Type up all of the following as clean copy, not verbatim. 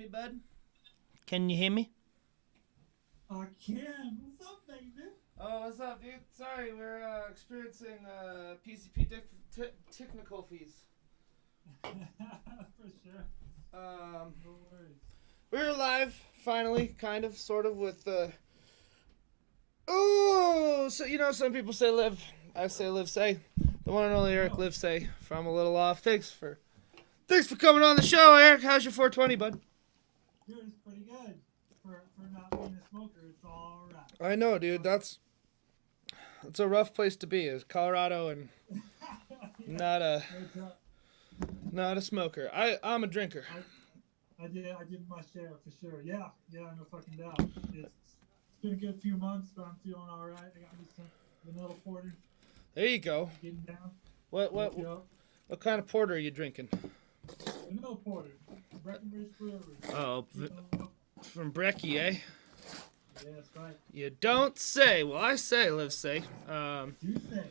me, bud? Can you hear me? I can. What's up, baby? Oh, what's up, dude? Sorry, we're experiencing PCP technical fees. For sure. Um, No worries. we're live, finally, kind of, sort of, with oh, so some people say live. I say live say. The one and only Erik Oh, Livesay from A Little Off. Thanks for coming on the show, Erik. How's your 420, bud? dude, it's pretty good. For not being a smoker, it's all right. I know, dude. That's a rough place to be. Is Colorado and Yeah, not a it's, not a smoker. I'm a drinker. I did my share for sure. Yeah, no fucking doubt. It's been a good few months, but I'm feeling all right. I got me some vanilla porter, There you go. getting down. What Yep, what yep. what kind of porter are you drinking? Vanilla porter, Breckenridge Brewery. Oh, Keep on up. from Brecky, eh? Yeah, that's right. You don't say. Well, I say, live say. Do say.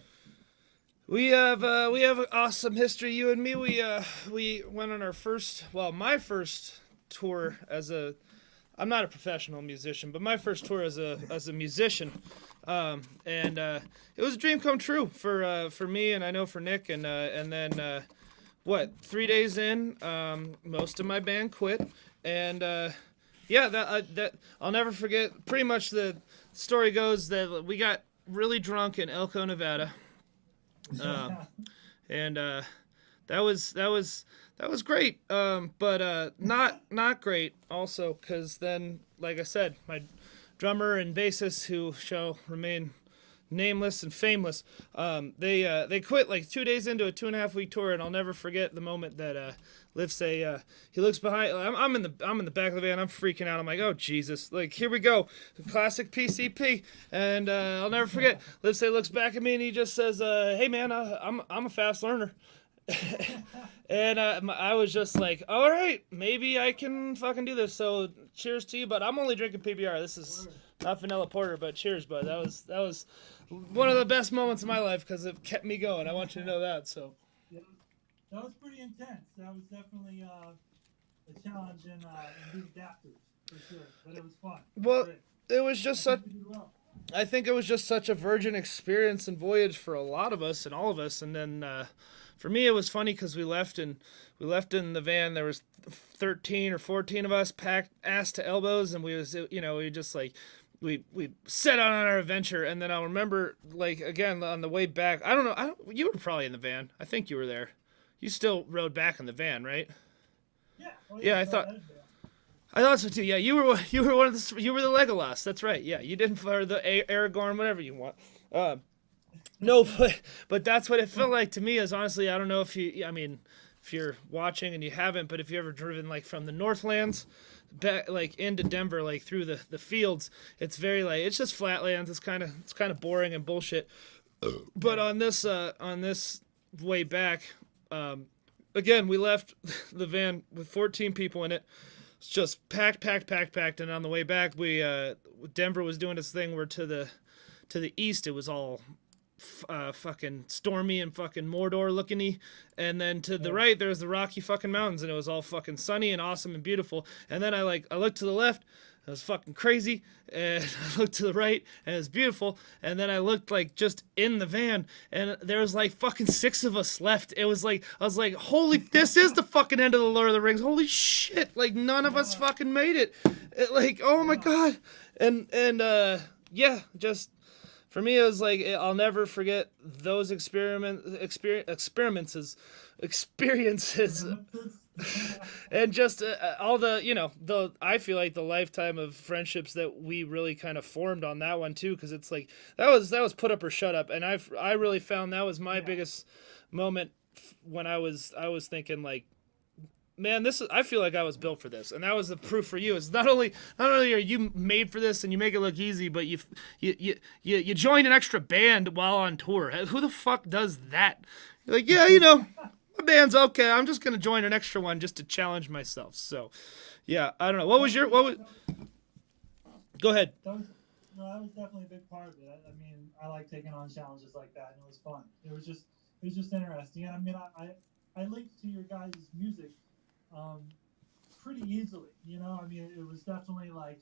We have an awesome history. You and me. We went on our my first tour as a. I'm not a professional musician, but my first tour as a musician, and it was a dream come true for me, and I know for Nick, and then what 3 days in, most of my band quit, and yeah, that I'll never forget. Pretty much the story goes that we got really drunk in Elko, Nevada, um, and that was great. But not great also because then, like I said, my drummer and bassist, who shall remain nameless and fameless, they quit like 2 days into a 2.5 week tour, and I'll never forget the moment that Livesay he looks behind. I'm in the back of the van. I'm freaking out. I'm like, oh Jesus! Like here we go, classic PCP. And I'll never forget. Livesay looks back at me and he just says, "Hey man, I'm a fast learner." And I was just like, all right, maybe I can fucking do this. So cheers to you, but I'm only drinking PBR. This is Word. not vanilla porter, but cheers, bud. That was one of the best moments of my life because it kept me going. I want you to know that. So Yeah, that was pretty intense. That was definitely a challenge in being adapters for sure. But it was fun. It was well, great. it was I just such. think we did well. I think it was just such a virgin experience and voyage for a lot of us and all of us. And then for me, it was funny because we left in the van. There was 13 or 14 of us, packed ass to elbows, and we just like we set out on our adventure. And then I'll remember, like, again on the way back. I don't know. You were probably in the van. I think you were there. You still rode back in the van, right? Yeah. Oh yeah. Yeah, I So thought that, yeah. I thought so too. Yeah, you were one of you were the Legolas. That's right. Yeah, you didn't fire the Aragorn, whatever you want. Uh, no, but that's what it felt like to me. Is honestly, I don't know if you. I mean, if you're watching and you haven't, but if you ever driven like from the Northlands back like into Denver, like through the fields, it's very like it's just flatlands. It's kind of boring and bullshit. But Yeah. on this way back, um, again we left the van with 14 people in it. It's just packed, packed, packed, packed. And on the way back, we Denver was doing its thing where to the east it was all fucking stormy and fucking Mordor looking-y, and then to the Yeah. right there was the Rocky fucking Mountains, and it was all fucking sunny and awesome and beautiful. And then I looked to the left, it was fucking crazy, and I looked to the right, and it was beautiful. And then I looked like just in the van, and there was like fucking six of us left. It was like I was like, holy, this is the fucking end of the Lord of the Rings. Holy shit! Like none of us Yeah. fucking made it. Like oh my Yeah. god, and yeah, just for me, it was like I'll never forget those experiences, Nemesis. and just all the I feel like the lifetime of friendships that we really kind of formed on that one too, because it's like that was put up or shut up, and I really found that was my Yeah. biggest moment when I was thinking like, man, this is I feel like I was built for this, and that was the proof for you. Is not only are you made for this and you make it look easy, but you join an extra band while on tour. Who the fuck does that? You're like, yeah, my band's okay. I'm just gonna join an extra one just to challenge myself. So, yeah, I don't know. What That was was your a, what was? that, Go ahead. that was no, that was definitely a big part of it. I mean, I like taking on challenges like that, and it was fun. It was just interesting. And I mean, I linked to your guys' music. Um, pretty easily. You know, I mean, it was definitely like,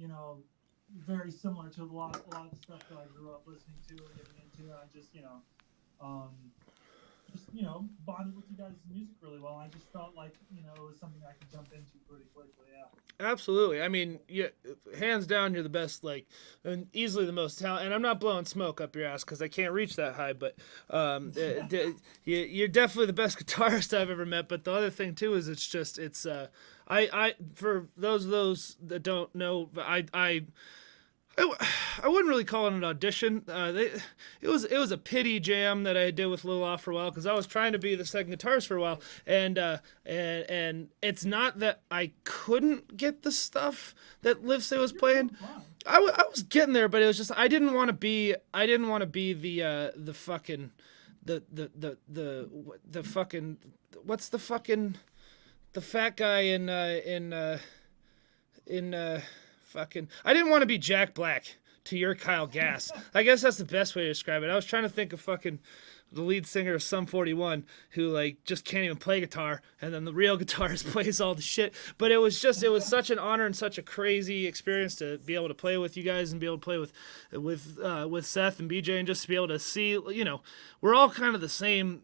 you know, very similar to a lot of the stuff that I grew up listening to and getting into. I just, just bonded with you guys' music really well. I just felt like it was something I could jump into pretty quickly. Yeah. Absolutely. I mean, hands down, you're the best, like, and easily the most talented. And I'm not blowing smoke up your ass because I can't reach that high, but you're definitely the best guitarist I've ever met. But the other thing too is I for those that don't know, I wouldn't really call it an audition. It was a pity jam that I did with Lil Off for a while because I was trying to be the second guitarist for a while, and it's not that I couldn't get the stuff that Livesay was playing. I was getting there, but it was just I didn't want to be the fucking the fucking what's the fucking the fat guy in fucking I didn't want to be Jack Black to your Kyle Gass. I guess that's the best way to describe it. I was trying to think of fucking the lead singer of Sum 41 who like just can't even play guitar, and then the real guitarist plays all the shit. But it was such an honor and such a crazy experience to be able to play with you guys and be able to play with Seth and BJ and just to be able to see, we're all kind of the same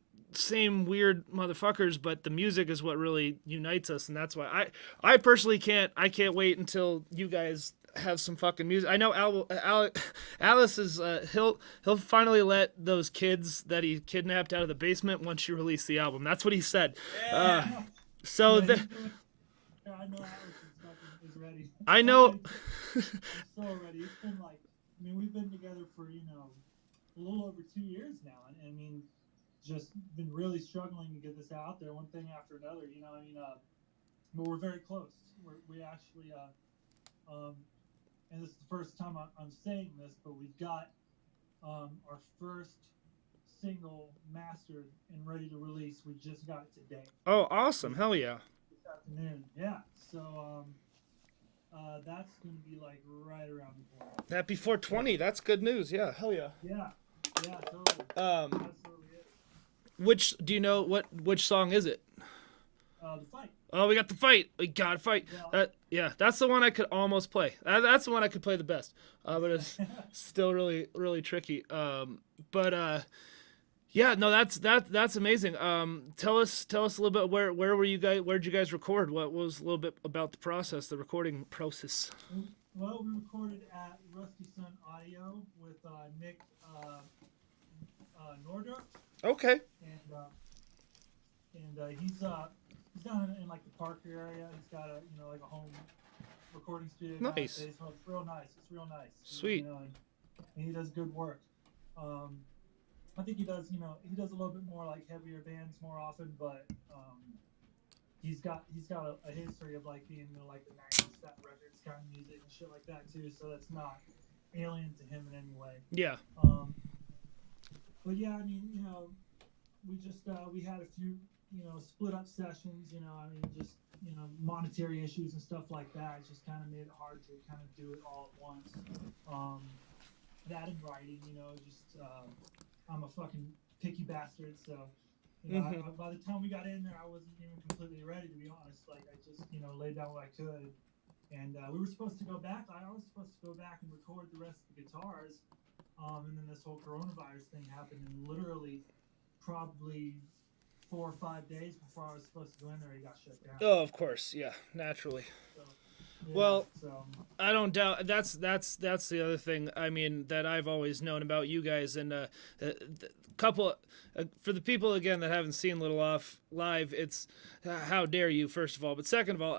weird motherfuckers, but the music is what really unites us, and that's why I personally can't wait until you guys have some fucking music. I know Alice is he'll finally let those kids that he kidnapped out of the basement once you release the album. That's what he said. Yeah. So I know Alex is ready. I know. He's so ready. It's been like, we've been together for a little over 2 years now, and I mean, just been really struggling to get this out there, one thing after another, but we're very close. We actually, and this is the first time I'm saying this, but we've got our first single mastered and ready to release. We just got it today. Oh, awesome. Hell yeah. This afternoon. Yeah. So, that's going to be like right around the corner. Happy 420. That's good news. Yeah. Hell yeah. Yeah. Yeah, totally. Absolutely. Which song is it? The Fight. Oh, we got The Fight. We got Fight. Yeah, that's the one I could almost play. That's the one I could play the best. But it's still really, really tricky. Yeah, no, that's amazing. Tell us a little bit where were you guys? Where did you guys record? What was a little bit about the process, the recording process? Well, we recorded at Rusty Sun Audio with Nick Nordrup. Okay. And he's down in like the Parker area. He's got a like a home recording studio. Nice. So it's real nice. It's real nice. Sweet. And he does good work. I think he does a little bit more like heavier bands more often, but he's got a history of like being like the 90s Fat Records kind of music and shit like that too. So that's not alien to him in any way. Yeah. But yeah, I mean, we just we had a few split up sessions. Just monetary issues and stuff like that. It just kind of made it hard to kind of do it all at once. That in writing, I'm a fucking picky bastard, so by the time we got in there, I wasn't even completely ready, to be honest. Like I just laid down what I could, and we were supposed to go back. I was supposed to go back and record the rest of the guitars. And then this whole coronavirus thing happened, and literally, probably 4 or 5 days before I was supposed to go in there, he got shut down. Oh, of course, yeah, naturally. So, I don't doubt that's the other thing. I mean, that I've always known about you guys, and couple for the people again that haven't seen Little Off live, it's how dare you, first of all, but second of all,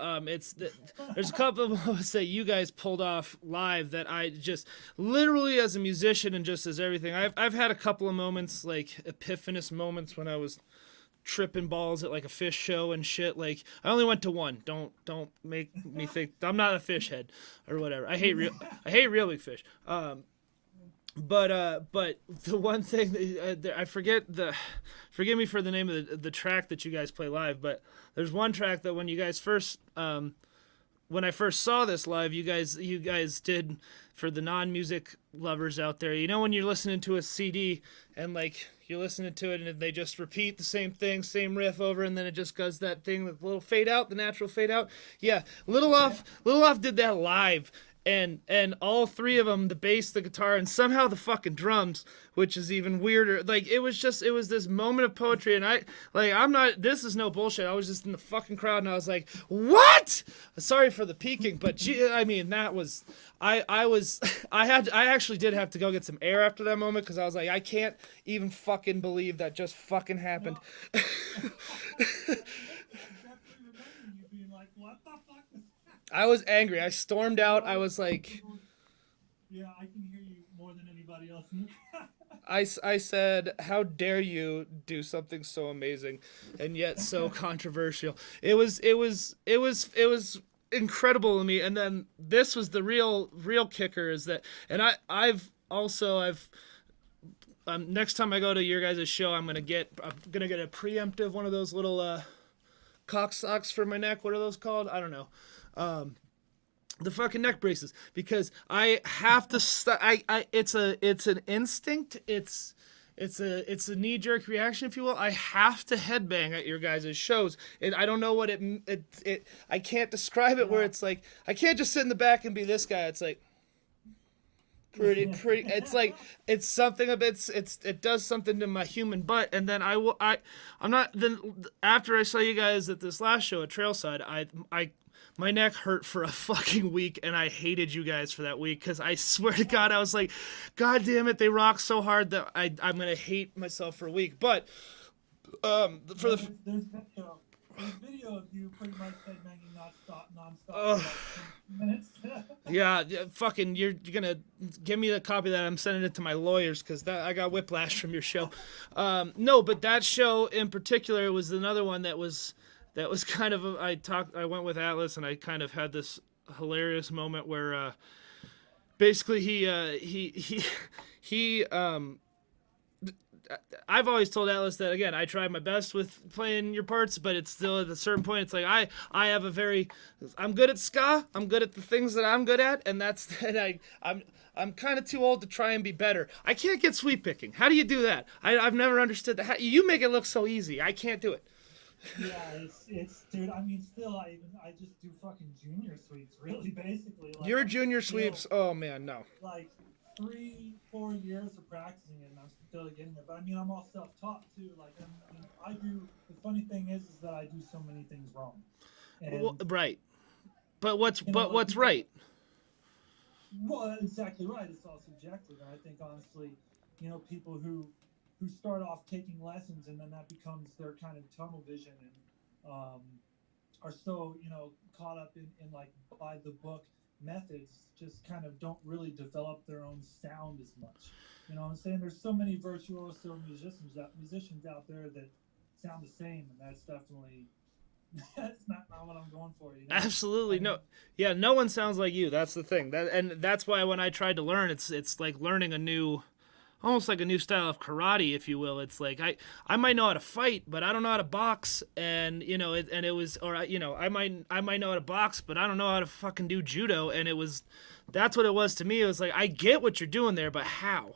there's a couple of us that you guys pulled off live that I just literally, as a musician and just as everything, I've had a couple of moments, like epiphanous moments, when I was tripping balls at like a Fish show and shit. Like I only went to one. Don't make me think I'm not a Fish head or whatever. I hate real big fish. But the one thing I forget forgive me for the name of the track that you guys play live, but there's one track that when you guys first when I first saw this live, you guys did, for the non-music lovers out there, when you're listening to a CD and like you're listening to it and they just repeat the same thing, same riff over, and then it just does that thing with the little fade out, the natural fade out. Yeah, Little Off did that live, and all three of them, the bass, the guitar, and somehow the fucking drums, which is even weirder. Like it was this moment of poetry, and I'm not. This is no bullshit. I was just in the fucking crowd, and I was like, what? Sorry for the peeking, but I mean that was. I actually did have to go get some air after that moment because I was like, I can't even fucking believe that just fucking happened. No. Being like, what the fuck is that? I was angry. I stormed out. I was like, yeah, I can hear you more than anybody else. I said, how dare you do something so amazing and yet so controversial. It was incredible to me. And then this was the real kicker is that, and I've next time I go to your guys' show, I'm gonna get a preemptive one of those little cock socks for my neck. What are those called? I don't know. The fucking neck braces, because I have to it's an instinct. It's a knee-jerk reaction, if you will. I have to headbang at your guys' shows. I don't know what I can't describe it, where it's like I can't just sit in the back and be this guy. It's like pretty it's like it's something a bit, it does something to my human butt. And then I'm not, then after I saw you guys at this last show at Trailside, my neck hurt for a fucking week, and I hated you guys for that week, because I swear to God, I was like, God damn it, they rock so hard that I'm going to hate myself for a week. But there's video of you pretty much headbanging non-stop for like 10 minutes. Yeah, fucking, you're going to give me the copy of that. I'm sending it to my lawyers, because I got whiplash from your show. No, but that show in particular was another one that was kind of I went with Atlas, and I kind of had this hilarious moment where basically he I've always told Atlas that, again, I try my best with playing your parts, but it's still at a certain point, it's like I have I'm good at ska, I'm good at the things that I'm good at, and that's that I'm kind of too old to try and be better. I can't get sweep picking. How do you do that? I've never understood that. You make it look so easy. I can't do it. Yeah, it's dude. I mean, still, I just do fucking junior sweeps, really, basically. Like, your junior sweeps, oh man, no. Like 3-4 years of practicing it, and I'm still getting there. But I mean, I'm all self-taught too. Like, I do. The funny thing is that I do so many things wrong. And, well, right. But what's like, right? Well, exactly right. It's all subjective, and I think honestly, people who start off taking lessons, and then that becomes their kind of tunnel vision, and are so caught up in like by the book methods, just kind of don't really develop their own sound as much. You know what I'm saying? There's so many virtuoso musicians out there that sound the same, and that's definitely that's not what I'm going for. Absolutely. No. Yeah, no one sounds like you. That's the thing. And that's why when I tried to learn, it's like learning almost like a new style of karate, if you will. It's like I might know how to fight, but I don't know how to box, and I might know how to box, but I don't know how to fucking do judo. And that's what it was to me. It was like, I get what you're doing there, but how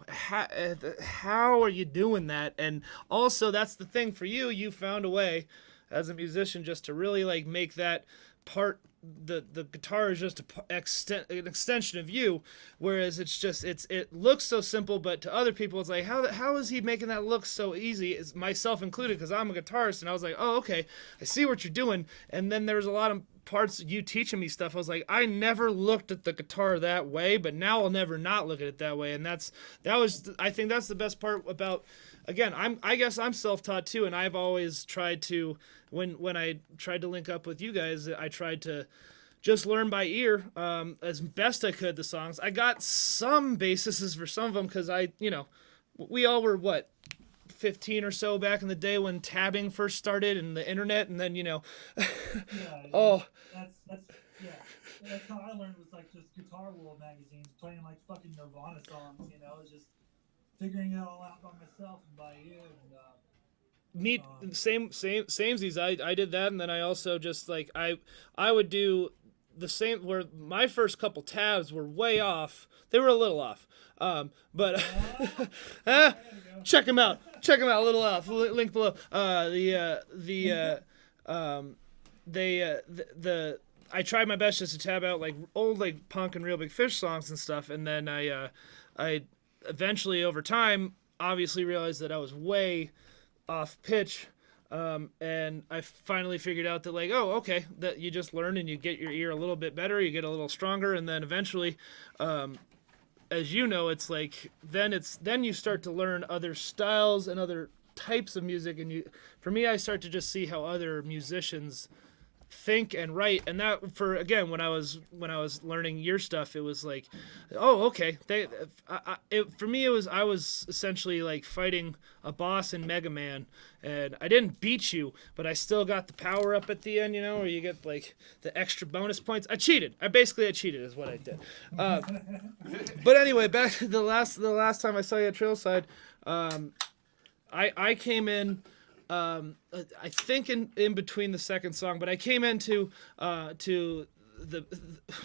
are you doing that? And also, that's the thing for you. You found a way as a musician just to really like make that part. The guitar is just an extension of you, whereas it looks so simple, but to other people it's like, how is he making that look so easy, is myself included, because I'm a guitarist. And I was like, oh, okay, I see what you're doing. And then there's a lot of parts you teaching me stuff, I was like, I never looked at the guitar that way, but now I'll never not look at it that way. And I think that's the best part about, again, I guess I'm self-taught too, and I've always tried to, when I tried to link up with you guys, I tried to just learn by ear as best I could the songs. I got some bases for some of them, because we all were, 15 or so back in the day when tabbing first started and the internet, and then oh, that's how I learned, was like just Guitar World magazines, playing like fucking Nirvana songs, just figuring it all out by myself and by ear. And samesies. I did that, and then I also just like I would do the same, where my first couple tabs were way off. They were a little off. But check him out. Check him out. A little off. Link below. I tried my best just to tab out like old like punk and Real Big Fish songs and stuff, and then I eventually over time obviously realized that I was way off pitch. And I finally figured out that like, oh, okay, that you just learn and you get your ear a little bit better, you get a little stronger, and then eventually, as you know, it's like then you start to learn other styles and other types of music, and for me, I start to just see how other musicians think and write, and that when I was learning your stuff, it was like, oh, okay, for me I was essentially like fighting a boss in Mega Man, and I didn't beat you, but I still got the power up at the end, you know, where you get like the extra bonus points. I cheated is what I did. But anyway, back to the last time I saw you at Trailside, I came in. I think in between the second song, but I came into to the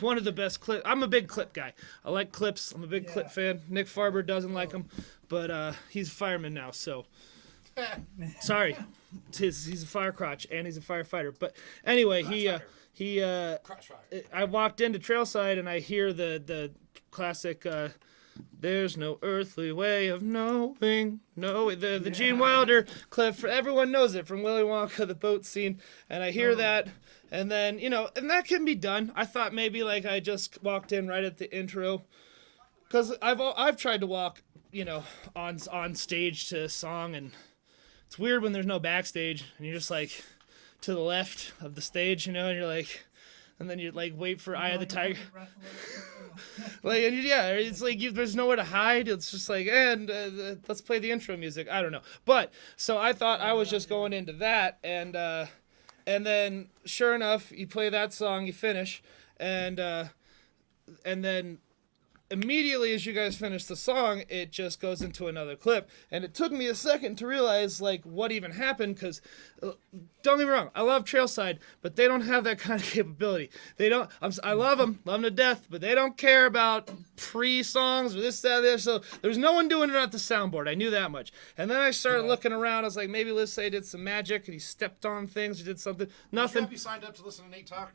one of the best clip. I'm a big clip guy. I like clips. I'm a big clip fan. Nick Farber doesn't like them, but he's a fireman now, so sorry. He's a fire crotch and he's a firefighter. But anyway, I walked into Trailside and I hear the classic. There's no earthly way of knowing. No, the Gene Wilder clip. Everyone knows it from Willy Wonka, the boat scene. And I hear that, and then and that can be done. I thought maybe like I just walked in right at the intro, because I've tried to walk on stage to a song, and it's weird when there's no backstage and you're just like to the left of the stage, and you're like, and then you like wait for Eye of the Tiger. Like, and it's like there's nowhere to hide. It's just like, and let's play the intro music. I don't know, but so I thought I was just going into that, and then sure enough, you play that song, you finish, and then immediately as you guys finish the song, it just goes into another clip, and it took me a second to realize like what even happened, because don't get me wrong, I love Trailside, but they don't have that kind of capability. They don't. I love them to death, but they don't care about pre-songs or this, that, this. So there's no one doing it at the soundboard. I knew that much. And then I started looking around. I was like, maybe Livesay did some magic and he stepped on things or did something. Nothing. You signed up to listen to Nate talk?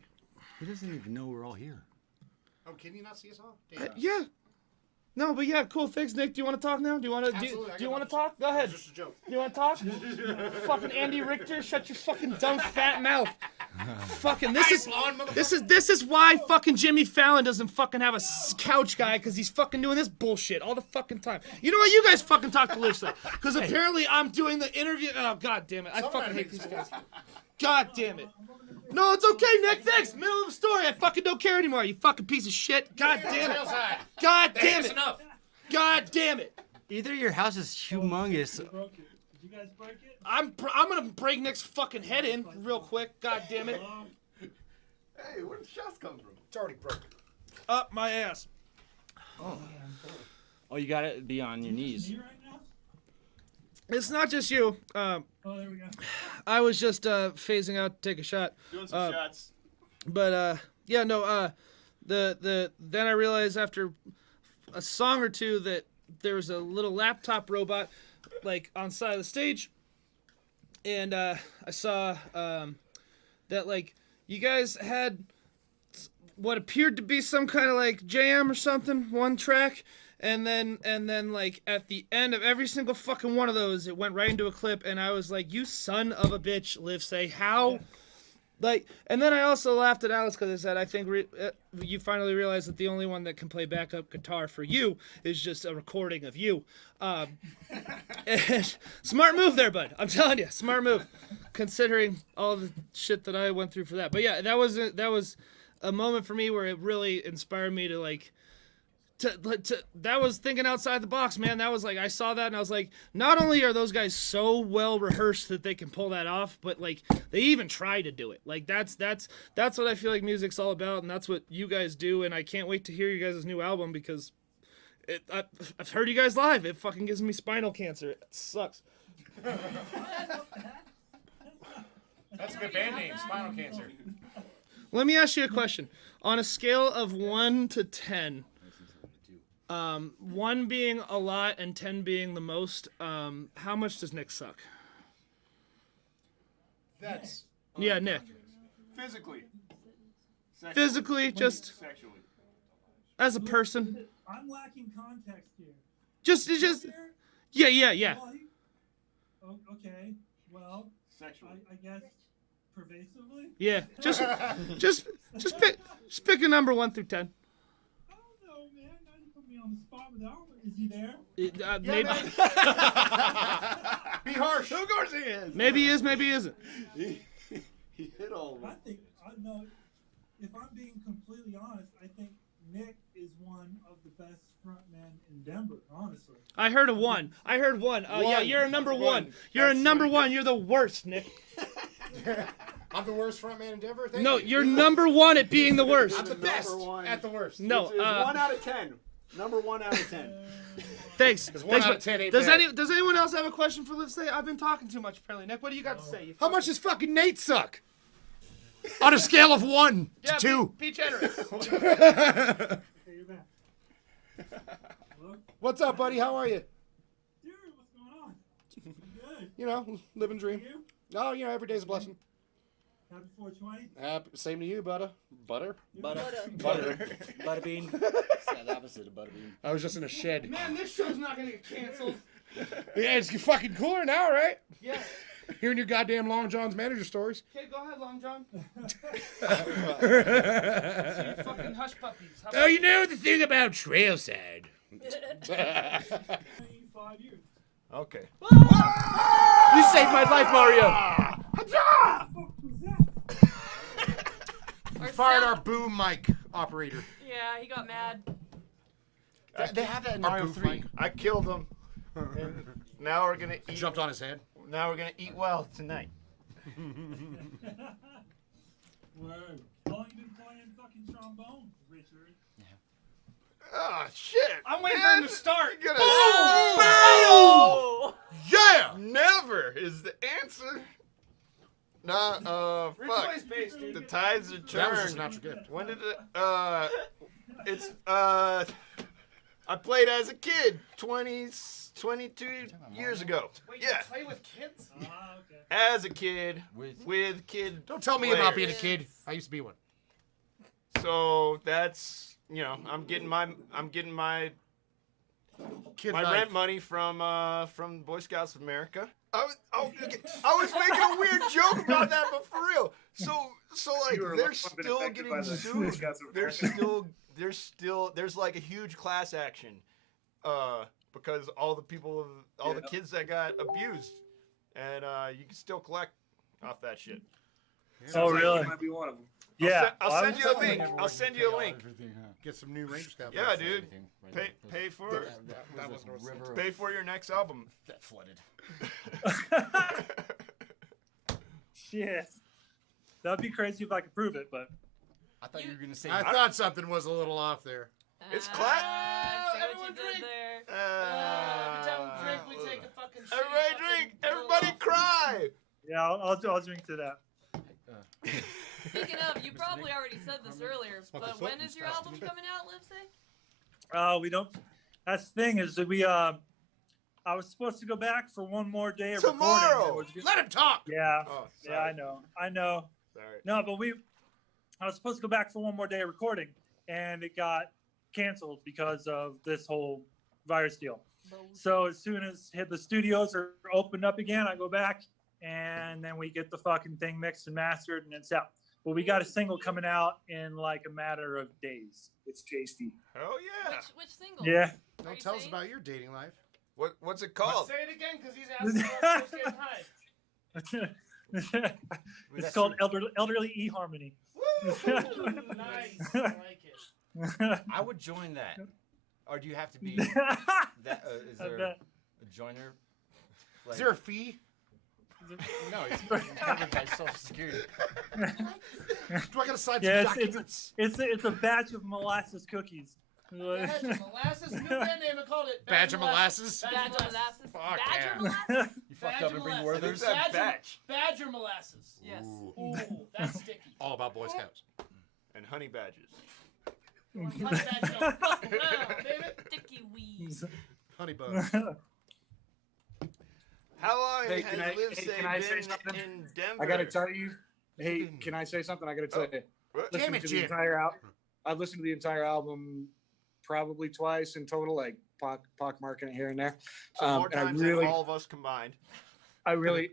He doesn't even know we're all here. Oh, can you not see us all? Yeah. No, but yeah, cool. Thanks, Nick. Do you want to talk now? Do you want to? Do you want to talk? Go ahead. Just a joke. Do you want to talk? Fucking Andy Richter, shut your fucking dumb fat mouth. Fucking this is why fucking Jimmy Fallon doesn't fucking have a couch guy, because he's fucking doing this bullshit all the fucking time. You know what? You guys fucking talk to Livesay, because apparently I'm doing the interview. Oh, god damn it! I fucking hate these guys. God damn it. No, it's okay, Nick. Thanks. Middle of the story. I fucking don't care anymore. You fucking piece of shit. God damn it. God damn it. God damn it. Either your house is humongous. Did you guys break it? I'm gonna break Nick's fucking head in real quick. God damn it. Hey, where did the shots come from? It's already broken. Up my ass. Oh, you gotta be on your knees. Me right now? It's not just you. Oh, there we go. I was just phasing out to take a shot. Doing some shots. But yeah, no. Then I realized after a song or two that there was a little laptop robot like on the side of the stage, and I saw that like you guys had what appeared to be some kind of like jam or something, one track. And then like at the end of every single fucking one of those, it went right into a clip, and I was like, "You son of a bitch, Livesay, how?" Like, and then I also laughed at Alex because I said, "I think you finally realized that the only one that can play backup guitar for you is just a recording of you." And smart move there, bud. I'm telling you, smart move, considering all the shit that I went through for that. But yeah, that was a moment for me where it really inspired me to like. That was thinking outside the box, man. That was like, I saw that and I was like, not only are those guys so well rehearsed that they can pull that off, but like they even try to do it. Like that's what I feel like music's all about, and that's what you guys do. And I can't wait to hear you guys' new album, because I've heard you guys live. It fucking gives me spinal cancer. It sucks. That's a good band name, Spinal Cancer. Let me ask you a question. On a scale of 1 to 10, 1 being a lot and 10 being the most. How much does Nick suck? That's Yeah, Nick. physically. Physically, just Sexually. as a person. I'm lacking context here. Just. Yeah. Well, okay. Well, Sexually. I guess pervasively. Yeah. Just pick a number 1 through 10. I don't know, man. Now you put me on the spot with that one. Is he there? Maybe. Be harsh. Of course he is. Maybe he is. Maybe he isn't. He hit all of I them. think no. If I'm being completely honest, I think Nick is one of the best frontmen in Denver. Honestly. I heard a 1. Yeah, you're a number 1. You're a That's number really 1. You're the worst, Nick. I'm the worst frontman in Denver? Thank No, you. you're number 1 at being the worst. I'm the best at the worst. No, It's 1 out of 10. Number 1 out of 10. Thanks. 'Cause 1 out of 10 ain't bad. Does anyone else have a question for Livesay? I've been talking too much apparently. Nick, what do you got to say? How much does fucking Nate suck? On a scale of 1 to 2. Be generous. Okay, you're back. Hello? What's up, buddy? How are you? Dude, what's going on? Good. You know, living dream. You? Oh, you know, every day's a blessing. Happy 420. Same to you, butter. Butter? Butter. Butterbean. It's the opposite of butterbean. I was just in a shed. Man, this show's not gonna get canceled. Yeah, it's fucking cooler now, right? Yeah. Hearing your goddamn Long John's manager stories. Okay, go ahead, Long John. Oh, You fucking hush puppies. How about you know the thing about Trailside. 5 years. Okay. You saved my life, Mario. What the fuck was that? Fired our boom mic operator. Yeah, he got mad. They have that in Our Mario booth 3. mic. I killed him. And now we're gonna eat. Jumped on his head. Now we're gonna eat well tonight. Word. How long you been playing fucking trombone, Richard? Oh shit! I'm waiting for him to start. You're gonna- Oh! Yeah! Never is the answer. Nah, Rich fuck. plays bass, dude. The tides are turned. That was just a natural gift. When did it, I played as a kid, 22 years ago. Wait, Yeah, you play with kids? Ah, okay. as a kid, with kid. Don't tell me about being a players. kid. I used to be one. So that's, I'm getting my Kid my life. rent money from Boy Scouts of America. I was making a weird joke about that, but for real. So like You were they're been still affected by getting the sued. Scouts of America. There's like a huge class action, because all the kids that got abused, and you can still collect off that shit. Oh, really? You might be one of them. Yeah. I'll send you a link. I'll send you a link. Get some new Ranger Scout. Yeah, dude. Pay for pay for your next album. That flooded. Shit. That'd be crazy if I could prove it, but. I thought you were gonna say. I thought something was a little off there. It's class. See what Everyone you did drink. there. Every time we drink, we take a fucking shit. Everybody drink. Everybody cry. Yeah, I'll drink to that. Speaking of, you probably already said this earlier, but when is your album coming out, Livesay? We don't. That's the thing is that I was supposed to go back for one more day of Tomorrow. recording. Let him talk. Yeah. Oh, Yeah, I know. Sorry. No, but I was supposed to go back for one more day of recording, and it got canceled because of this whole virus deal. So as soon as the studios are opened up again, I go back, and then we get the fucking thing mixed and mastered, and it's out. But we got a single coming out in like a matter of days. It's tasty. Hell yeah. Which single? Yeah. Are Don't you tell us saying? about your dating life. What's it called? Say it again, because he's asking about first getting high. It's called Elderly eHarmony. Woo! Nice. I like it. I would join that. Or do you have to be that? Is there a joiner? Is there a fee? No, it's covered by Social Security. Do I gotta sign Yeah, some documents? it's a batch of molasses cookies. Badger molasses. New band name. I called it. Badger molasses? Badger molasses. Fuck Badger yeah. molasses? You fucked up and bring Werther's. That batch. Badger molasses. Yes. Ooh, that's sticky. All about Boy Scouts. And honey badgers. Touch that joke. Buckle down, baby. Sticky weed. Honey bun. How long Hey, has can I- Livesay hey, can I say been something? in Denver? I gotta tell you. Hey, can I say something? I gotta tell you. What? Damn it, to the Jim. entire I've listened to the entire album probably twice in total, like pockmarking it here and there. So more And times than all of us combined. I really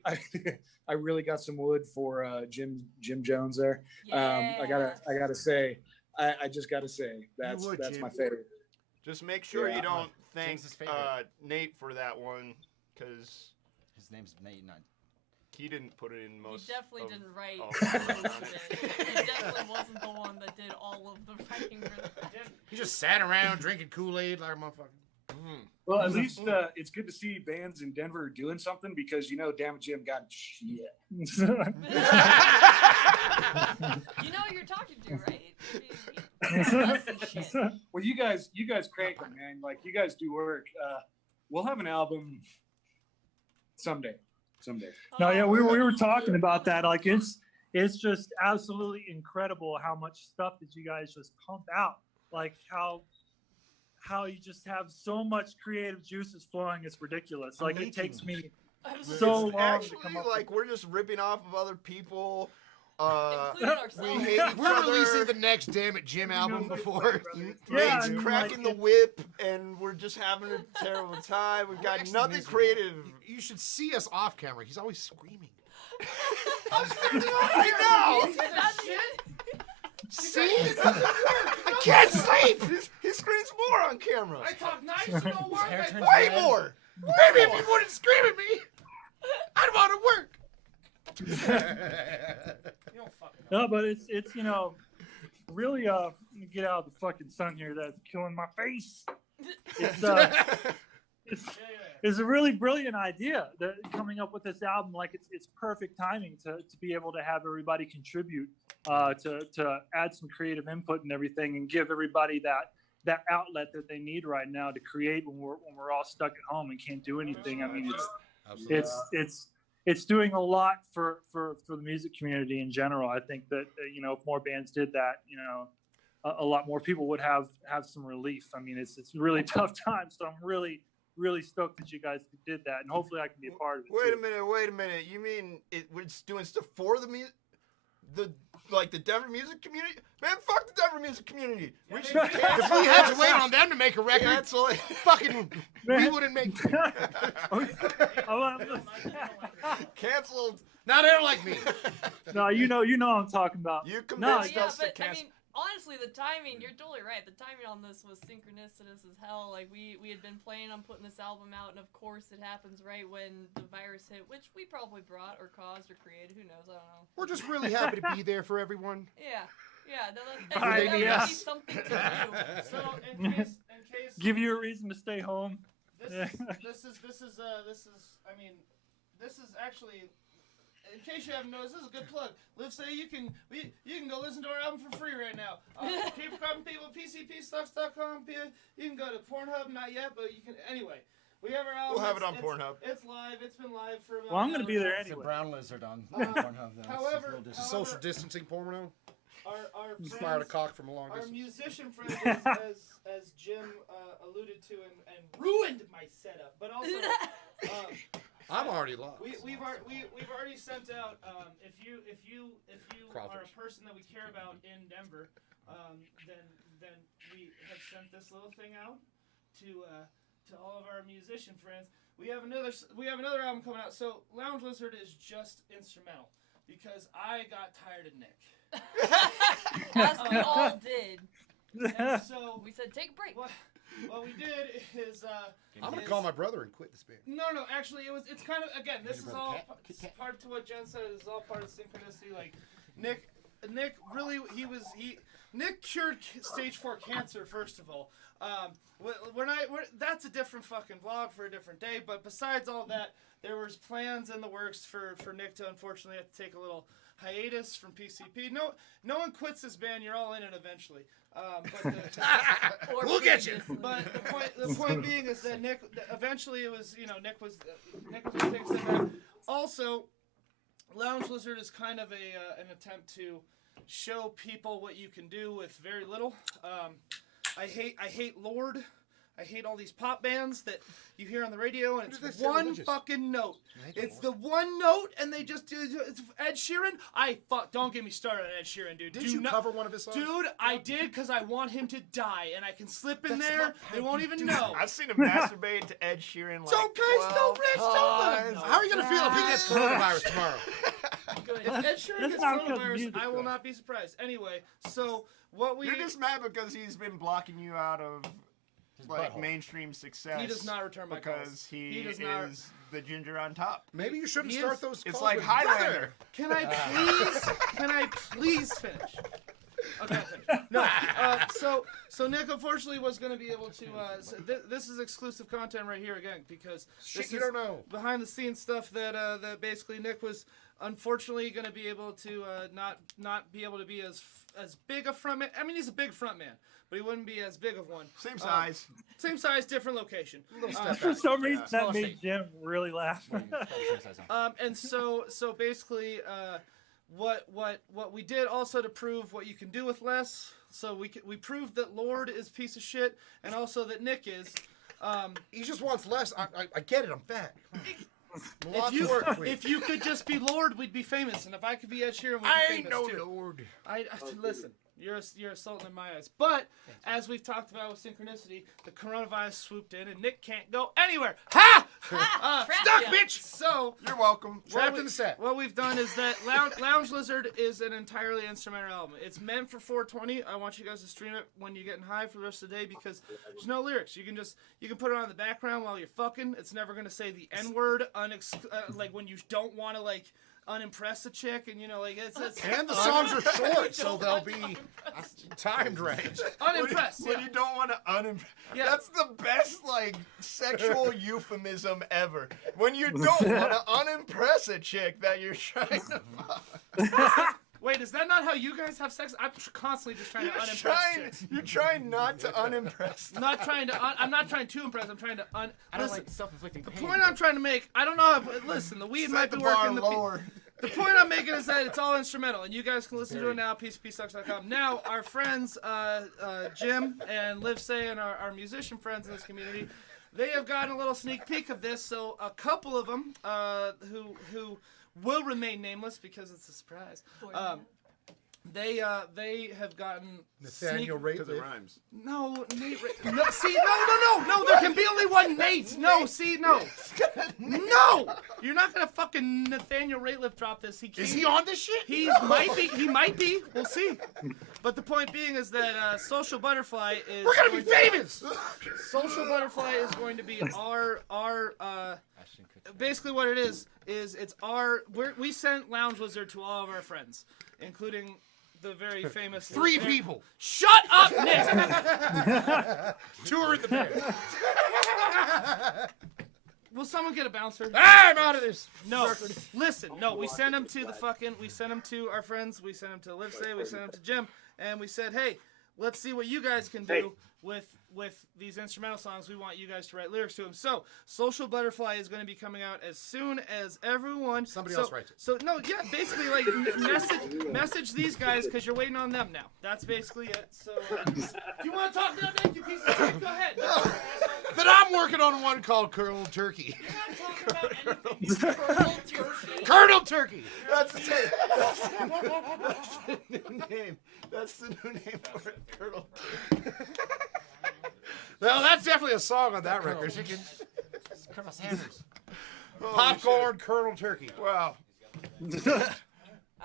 got some wood for Jim Jones there. I gotta say, I just gotta say that's would, that's Jim. my favorite. Just make sure Yeah. you don't thank James's favorite. Nate for that one, because His name's Nate, not. he didn't put it in You most. definitely of- didn't write all most of it. He definitely wasn't the one that did all of the writing for that. He just sat around drinking Kool-Aid like a motherfucker. Mhm. Well, at least it's good to see bands in Denver doing something because Damn It Jim got shit. You know who you're talking to, right? I mean, he does some shit. Well, you guys crank them, man. Like you guys do work. We'll have an album someday. No, yeah, we Oh, were talking about that. Like it's just absolutely incredible how much stuff that you guys just pump out. Like how you just have so much creative juices flowing. It's ridiculous. Like it takes me I'm so It's long to actually come up like we're just ripping off of other people. including We ourselves. hate each We're other. releasing the next Damn It Jim album before. Yeah, Nate's I mean, cracking like, the whip, and we're just having a terrible time. We've got actually nothing miserable. creative. You should see us off camera. He's always screaming. I know. Is that shit? See? I can't sleep. He screams more on camera. I talk nice, you don't work. hair I turns Way red. more. Maybe if he wouldn't scream at me, I'd want to work. You don't fucking know. No, but it's really get out of the fucking sun here. That's killing my face. It's a really brilliant idea that coming up with this album. Like it's perfect timing to be able to have everybody contribute, to add some creative input and everything, and give everybody that outlet that they need right now to create when we're all stuck at home and can't do anything. I mean, it's doing a lot for the music community in general. I think that if more bands did that, a lot more people would have some relief. I mean, it's a really tough time, so I'm really stoked that you guys did that, and hopefully I can be a part of it. Wait too. a minute. You mean we're just doing stuff for the the Denver music community? Man, fuck the Denver music community. We should If we had to wait on them to make a record, cancel it. fucking, we Man. wouldn't make. Canceled. Now they don't like me. No, you know what I'm talking about. You No, convinced Yeah, us to but I cancel. mean, honestly, the timing, you're totally right. The timing on this was synchronicitous as hell. Like, we had been planning on putting this album out, and of course it happens right when the virus hit, which we probably brought or caused or created. Who knows? I don't know. We're just really happy to be there for everyone. Yeah. No, Right, that would yeah. be something to do. So in case Give you a reason to stay home. this is I mean, this is actually, in case you haven't noticed, this is a good plug. Livesay, you can go listen to our album for free right now. Keep coming, people. PCPstocks.com. You can go to Pornhub, not yet, but you can anyway. We have our album. We'll have it on It's- Pornhub. It's live. It's been live for about. Well, I'm gonna be there It's a anyway. brown lizard on Pornhub, though. However- It's a little however- Social distancing porno. Our Fired a friends, cock from a long our distance. musician friends, as Jim alluded to, and ruined my setup, but also. I'm already lost. We've already sent out. If you are a Crawfish. person that we care about in Denver, then we have sent this little thing out to all of our musician friends. We have another album coming out. So Lounge Lizard is just instrumental because I got tired of Nick. As we all did. And so We said, take a break. what we did is I'm gonna call my brother and quit this band. No, actually, it's kind of, again, this is all Cat? part to what Jen said. This is all part of synchronicity. Like Nick really, Nick cured stage 4 cancer. First of all, that's a different fucking vlog for a different day. But besides all that, there was plans in the works for Nick to unfortunately have to take a little hiatus from PCP. No one quits this band. You're all in it eventually. Or We'll get you. previously. But the point being is that Nick eventually it was Nick was gonna take a step back. Also, Lounge Lizard is kind of an attempt to show people what you can do with very little. I hate Lord. I hate all these pop bands that you hear on the radio, and it's one fucking note. It's the one note, and they just do. It's Ed Sheeran. Don't get me started on Ed Sheeran, dude. Did you cover one of his songs? Dude, I did because I want him to die, and I can slip in there. They won't even know. I've seen him masturbate to Ed Sheeran like Don't guys, don't Rich, don't let him know. How are you gonna feel if he gets coronavirus tomorrow? Good. If Ed Sheeran gets coronavirus, I will not be surprised. Anyway, so what we... You're just mad because he's been blocking you out of like butthole. mainstream success. He does not return my calls. Because he does is not. the ginger on top. Maybe you shouldn't He start is- those. It's calls like with Highlander. Can I please finish? Okay, I'll finish. No. So Nick unfortunately was going to be able to. This is exclusive content right here again because Shit, this you is don't know. behind the scenes stuff that basically Nick was unfortunately going to be able to not be able to be as big a frontman. I mean, he's a big frontman, but he wouldn't be as big of one. Same size. Same size, different location. For some reason, that Small made state. Jim really laugh. And so basically, what we did also to prove what you can do with less. So we proved that Lord is a piece of shit, and also that Nick is. He just wants less. I get it. I'm fat. A lot to work with. If you could just be Lord, we'd be famous, and if I could be Ed Sheeran, we'd be I famous ain't no too. Lord. Listen. You're assaulting in my eyes. But as we've talked about with synchronicity, the coronavirus swooped in, and Nick can't go anywhere. Ha! Trapped Stuck, ya. bitch. So You're welcome. Trapped in the set. what we've done is that Lounge Lizard is an entirely instrumental album. It's meant for 420. I want you guys to stream it when you're getting high for the rest of the day because there's no lyrics. You can put it on in the background while you're fucking. It's never gonna say the N-word, like when you don't want to like unimpress a chick, and it's And the songs are short, so they'll be timed right. unimpressed. When you don't want to unimpress. Yeah. That's the best, like, sexual euphemism ever. When you don't want to unimpress a chick that you're trying to fuck. Wait, is that not how you guys have sex? I'm constantly just trying to unimpress chicks. You're trying not to unimpress. I'm not trying to. I'm not trying to impress. I'm trying to I don't listen. like self-inflicting The pain. point I'm trying to make. I don't know. Listen, the weed might Set the be bar working. lower. The point I'm making is that it's all instrumental, and you guys can listen to it now. PCPsucks.com. Now, our friends Jim and Livesay and our musician friends in this community, they have gotten a little sneak peek of this. So a couple of them who will remain nameless because it's a surprise. They have gotten Nathaniel sneak- Because it rhymes. No, Nate. No, see, no. There can be only one Nate. No, see, no. You're not gonna fucking Nathaniel Rateliff drop this. Is he on this shit? He might be. We'll see. But the point being is that Social Butterfly is. We're gonna be famous. Social Butterfly is going to be our basically what it is it's our we sent Lounge Lizard to all of our friends, including the very famous 3 people. Shut up, Nick. 2 are in the band. Will someone get a bouncer? I'm out of this. No, listen. No, we sent him to we sent him to our friends. We sent him to Livesay. We sent him to Jim, and we said, hey, let's see what you guys can do with these instrumental songs. We want you guys to write lyrics to them. So, Social Butterfly is going to be coming out as soon as everyone. Somebody else writes it. So no, yeah, basically like message these guys because you're waiting on them now. That's basically it. So, if you want to talk now, Nick, you piece of shit, go ahead. Then I'm working on one called Colonel Turkey. You're not talking about anything. Colonel Turkey. Colonel Turkey. That's the new name. That's the new name for it, Colonel. Well, that's definitely a song on that record. Colonel Sanders. Popcorn, Colonel Turkey. Wow.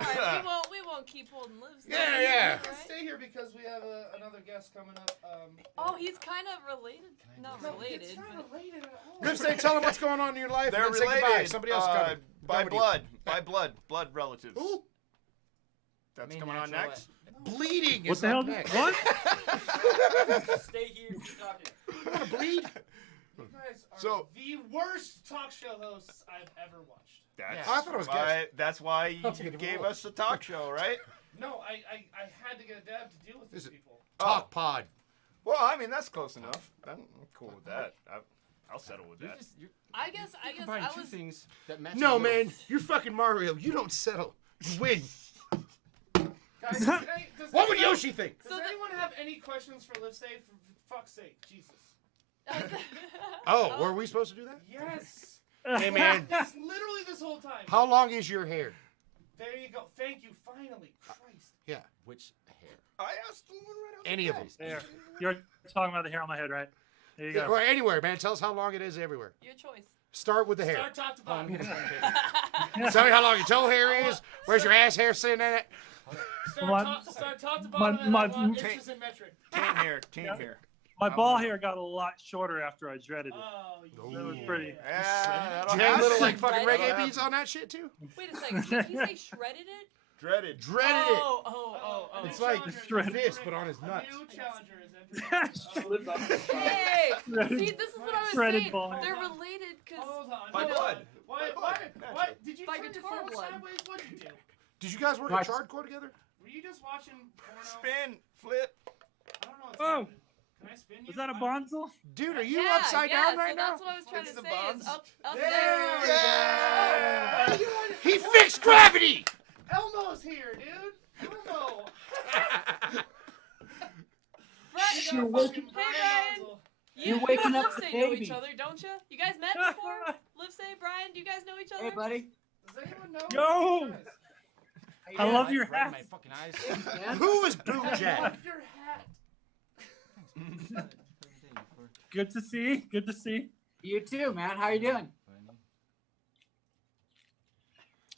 All right, we won't keep holding lives. Yeah. Stay here because we have another guest coming up. Oh, he's kind of related. Not related. It's not but- related at all. Livesay, tell them what's going on in your life. They're and then say goodbye. related Somebody else coming. by Done with you. blood. By blood relatives. Ooh. That's Main coming on natural next. Bleeding What is the hell? up next. What? Stay here. Keep talking. You want to bleed? You guys are So- the worst talk show hosts I've ever watched. That's I thought it was why, that's why you That's a good gave role. us the talk show, right? No, I had to get a dab to deal with these Is it- people. Talk pod. Well, I mean, that's close enough. I'm cool with that. I'll settle with that. I guess Combine I two was. things that match. No, in the middle. man, you're fucking Mario. You don't settle. You win. Guys, does What would anyone- Yoshi think? Does anyone have any questions for Livesay? For fuck's sake, Jesus. Oh, were we supposed to do that? Yes. Hey, man, It's literally this whole time. how long is your hair? There you go. Thank you. Finally. Christ. Yeah, Which hair? I asked the one right off any the of bat. them. There. You're talking about the hair on my head, right? There you Yeah, go. or anywhere, man. Tell us how long it is everywhere. Your choice. Start with the hair. Start top to Oh, I'm bottom. here. Tell me how long your toe hair is. Where's your ass hair sitting at? Start top to bottom and my- I want inches in metric. Tan hair, tan Yeah. hair. My ball hair got a lot shorter after I dreaded it. Oh, That was yeah. pretty. Yeah, Do you have little like Right. fucking That'll reggae happen. beats on that shit too? Wait a second. Did he say shredded it? Dreaded. Dreaded Oh. A new It's like challenger is shredded. this, but on his A nuts. new challenger is entering. Hey! Shredded- See, this is what I was shredded saying. ball. They're related because. Hold on. By hold blood. on. Why? By Why? blood. What? Did you By turn your guitar phone blood. sideways? What did you do? Did you guys work Nice. at Chardcore together? Were you just watching porno? Spin, flip. I don't know what's Oh. happening. Can I spin you? Was that a I- Bonsall? Dude, are you Yeah, upside yeah, down so right now? that's what I was trying It's to the say. bonds. Is up There there. we Yeah. go. He fixed gravity! Elmo's here, dude. Elmo. Brett, You're waking- Hey, Brian. You're You waking and up Livesay the know baby. each other, don't you? You guys met before? Livesay, Brian, do you guys know each other? Hey, buddy. Does anyone know? Yo. Guys, I love your Right in hat. my fucking eyes. Man. Who is I Boomjack? love your hat. Good to see. Good to see. You too, man. How you doing?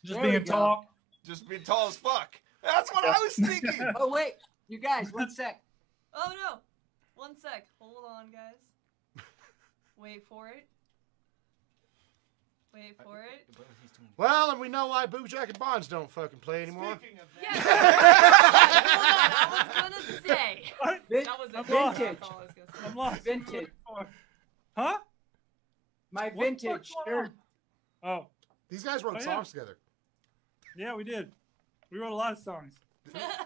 Just There we being go. tall. Just be tall as fuck. That's what I was thinking. Oh wait, you guys, one sec. Oh no. One sec. Hold on, guys. Wait for it. Wait for it. Well, and we know why Boomjack and Bonds don't fucking play anymore. Speaking of Yeah. that. Hold on. I was gonna say. Vin- That was it. I'm That's lost. all I was gonna say. I'm lost. Vintage. Huh? My What the vintage fuck's going shirt. on? Oh, These guys wrote Oh, yeah. songs together. yeah, we did. We wrote a lot of songs.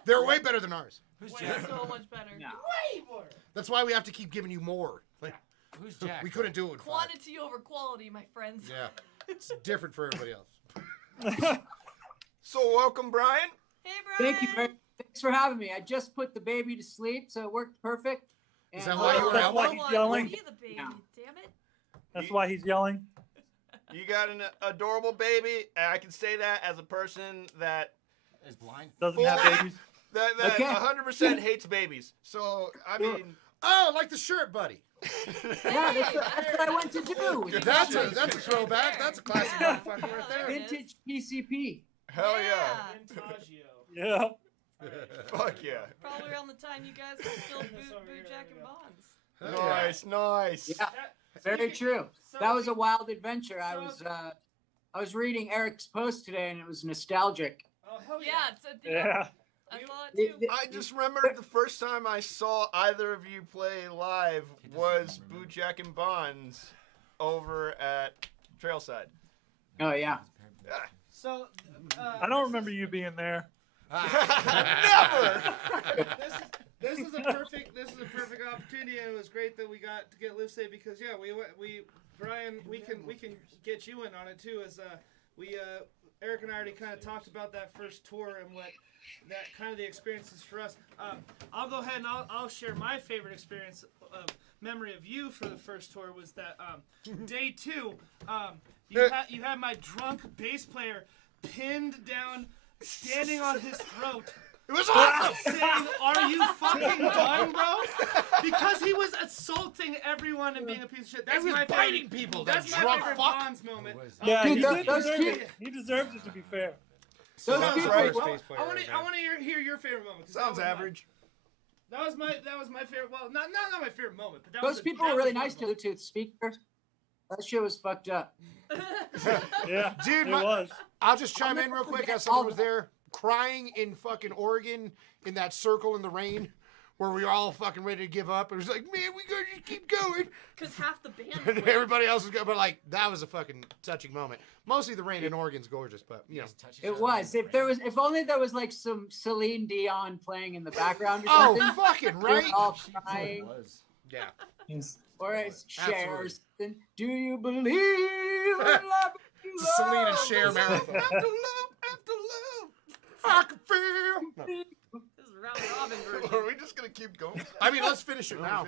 They're way better than ours. Who's Way Jack? so much better. No. Way more. That's why we have to keep giving you more. Like, Who's Jack? we couldn't do it with 5. Quantity over quality, my friends. Yeah, it's different for everybody else. So welcome, Brian. Hey, Brian. Thank you very Thanks for having me. I just put the baby to sleep, so it worked perfect. Is And, that why you were That's out? why I he's want yelling? to see the baby. Yeah. Damn it. That's why he's yelling. You got an adorable baby, and I can say that as a person that Is blind? Doesn't have Fully. babies. that Okay. 100% hates babies. So I mean, Oh, like the shirt, buddy. Yeah, that's what I went to do. That's a throwback. That's a classic motherfucker right there. There it is. Vintage PCP. hell yeah. Vintagio. Yeah. Fuck yeah. Probably around the time you guys were still That's boot, over here, Jack there and we Bonds. Nice, nice. Yeah, very Speaking- true. so That was a we- wild adventure. so- I was reading Eric's post today, and it was nostalgic. Oh hell Yeah, yeah. it's a Yeah. I saw it It- too. I just remembered the first time I saw either of you play live He doesn't was remember. Boot Jack and Bonds over at Trailside. Oh yeah. Yeah. So. I don't remember you being there. Never. This is a perfect opportunity, and it was great that we got to get Livesay because yeah, we Brian, we can get you in on it too, as Eric and I already kind of talked about that first tour and what that kind of the experiences for us. I'll go ahead and I'll share my favorite experience memory of you for the first tour was that day 2. You had my drunk bass player pinned down, standing on his throat. It was awesome. Saying, "Are you fucking done, bro?" Because he was assaulting everyone and being a piece of shit. That's He was my biting favorite, people. That That's my drunk favorite fuck. Bonds moment. Who was Yeah, Dude, he those- did those deserve kids- it. He deserves it, to be fair. Those Sounds people. right. I want to hear your favorite moment. 'cause that Sounds was mine. average. That was my favorite. Well, not my favorite moment, but that was Those people that were really was one nice of them. to the speaker. That shit was fucked up. Yeah. Dude, it my- was. I'll just chime in real quick as someone was there crying in fucking Oregon in that circle in the rain where we were all fucking ready to give up. It was like, man, we gotta just keep going. Because half the band. And quit. everybody else was going, but like, that was a fucking touching moment. Mostly the rain in Oregon's gorgeous, but you know. It was. If only there was like some Celine Dion playing in the background or Oh, something. fucking We were right. all She crying. was. Yeah. or as Absolutely. shares. Then do you believe in love? It's a Celine and Cher marathon. After love. I can feel. This is round robin version. Are we just gonna keep going? I mean, let's finish it now.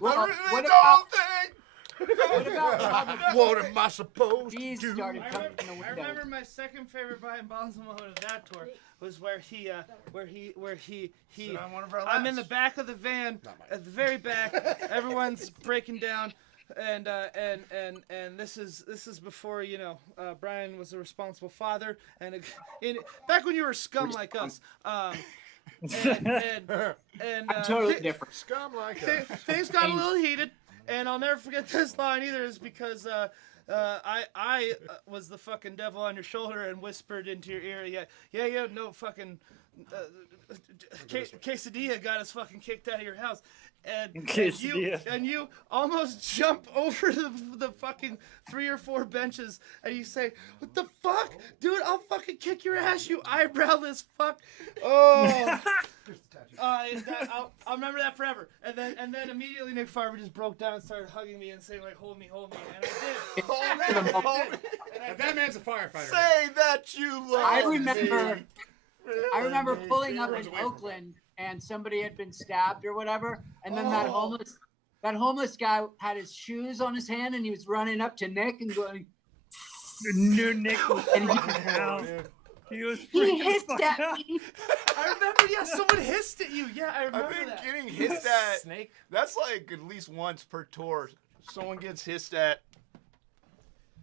Well, Really what don't about- think. What about how the What am I supposed to bees do? started I coming remember, in the I window? remember my second favorite Brian Bonsall moment of that tour was where he Sit on one of our I'm in the laps. back of the van, at the very back. Everyone's breaking down, and this is before Brian was a responsible father, and back when you were scum like us. And I'm totally different. Scum like us. things got a little heated, and I'll never forget this line either. Is because I was the fucking devil on your shoulder and whispered into your ear, yeah, no fucking quesadilla got us fucking kicked out of your house. And you almost jump over the fucking 3 or 4 benches, and you say, "What the fuck, dude? I'll fucking kick your ass, you eyebrowless fuck!" Oh, I'll remember that forever. And then immediately Nick Farber just broke down and started hugging me and saying like, "Hold me," and I did. Hold me. And that man's a firefighter. Say that you love I me. remember pulling up in Oakland and somebody had been stabbed or whatever, and then that homeless guy had his shoes on his hand and he was running up to Nick and going, New Nick was and freaking out. He was he freaking hissed fuck at out. me. I remember, someone hissed at you. Yeah, I I remember think that. getting hissed at, Snake. that's like at least once per tour. Someone gets hissed at.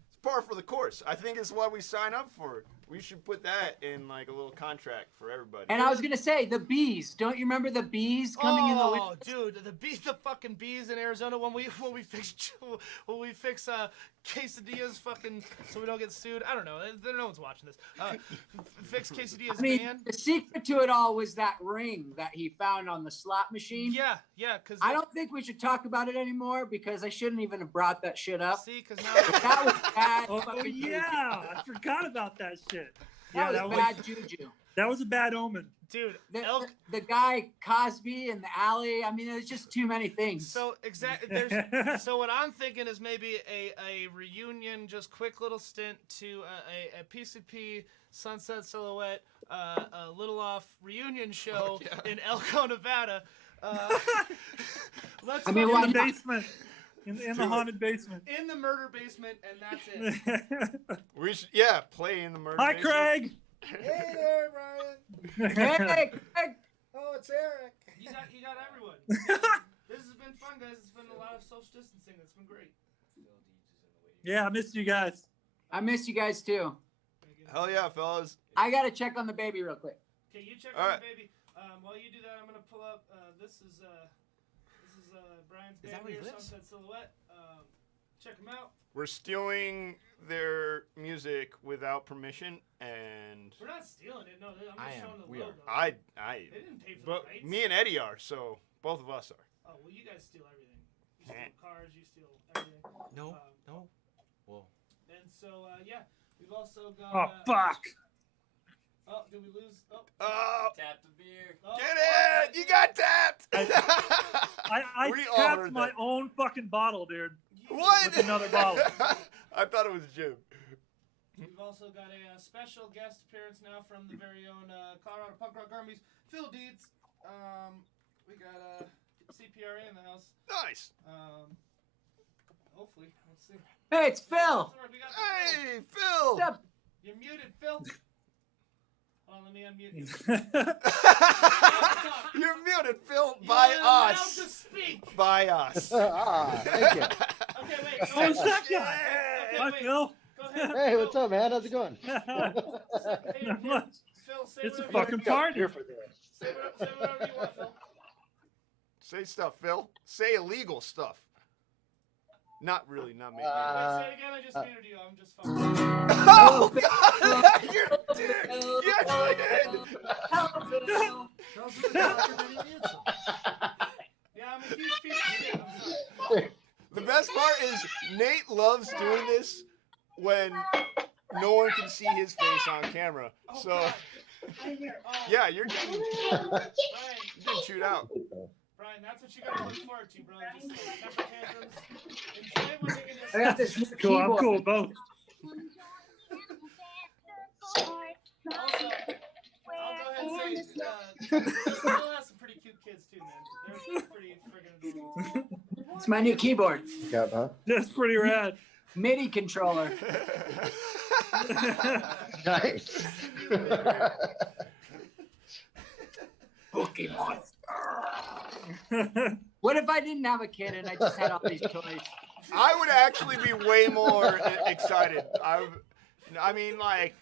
It's par for the course. I think it's what we sign up for. We should put that in like a little contract for everybody. And I was gonna say the bees. Don't you remember the bees coming in the window? Oh, dude, the fucking bees in Arizona when we fix quesadillas fucking so we don't get sued. I don't know. No one's watching this. Fix quesadillas I mean, van. the secret to it all was that ring that he found on the slot machine. Yeah, because I don't think we should talk about it anymore because I shouldn't even have brought that shit up. see because now That was bad. Oh fucking juju. yeah, I forgot about that shit. That Yeah, was bad juju. that was a bad omen. dude, The, elk. the guy Cosby in the alley. I mean, there's just too many things. So so what I'm thinking is maybe a reunion, just quick little stint to a PCP Sunset Silhouette, a little off reunion show in Elko, Nevada. Let's I mean, In why the not? basement. In the haunted basement. in the murder basement, and that's it. We should, play in the murder. Hi, basement. Craig. Hey there, Brian. Hey, Craig. Oh, it's Eric. You got everyone. This has been fun, guys. It's been a lot of social distancing. It's been great. Yeah, I missed you guys. I miss you guys too. Hell yeah, fellas. I gotta check on the baby real quick. Okay, you check All on right. the baby. While you do that, I'm gonna pull up. This is Brian's Is that band where he here, lives? Sunset Silhouette. Check them out. We're stealing their music without permission, and We're not stealing it. No, I'm just I am. showing the We logo. are. They didn't pay for but the rights. me and Eddie are, so both of us are. Oh well, you guys steal everything. You Eh. steal cars. You steal everything. No, no. Well, And so we've also got. Oh fuck. Oh, did we lose? Oh, Oh, tap the beer. oh, get it! You got tapped. I We all tapped heard my that. own fucking bottle, dude. What? With another bottle. I thought it was Jim. We've also got a special guest appearance now from the very own Colorado Punk Rock Army's Phil Deeds. We got CPRA in the house. Nice. Hopefully, let's see. Hey, it's Phil. We got Hey, Phil. What's up? You're muted, Phil. Hold on, let me unmute you. You're muted, Phil, You're by allowed us. to speak. By us. Thank you. Okay, wait. Oh, it's that guy. Okay, Hi, wait. Phil. Go ahead. Hey, what's up, man? How's it going? Hey, Not much. Phil, say It's a whatever, fucking party. Here for this. say whatever you want, Phil. Say stuff, Phil. Say illegal stuff. Not really, not me. Wait, say it again. I just muted you. I'm just fucking. Oh, God! You're a dick! You actually did! Yeah, I'm a huge piece of shit. I'm sorry. The best part is Nate loves doing this when no one can see his face on camera. So, Right here. Oh, yeah, you're getting Brian, chewed out. Brian, Brian, that's what you got to look forward to, bro. Just like temper tantrums. Enjoy when you can just. I got this new Cool. I'm keyboard. cool with both. Also, I'll go ahead and say, Bill has some pretty cute kids too, man. They're pretty friggin' adorable. It's my new keyboard. Yeah, huh? That's pretty rad. MIDI controller. Nice. Pokemon. What if I didn't have a kid and I just had all these toys? I would actually be way more excited. I mean, like,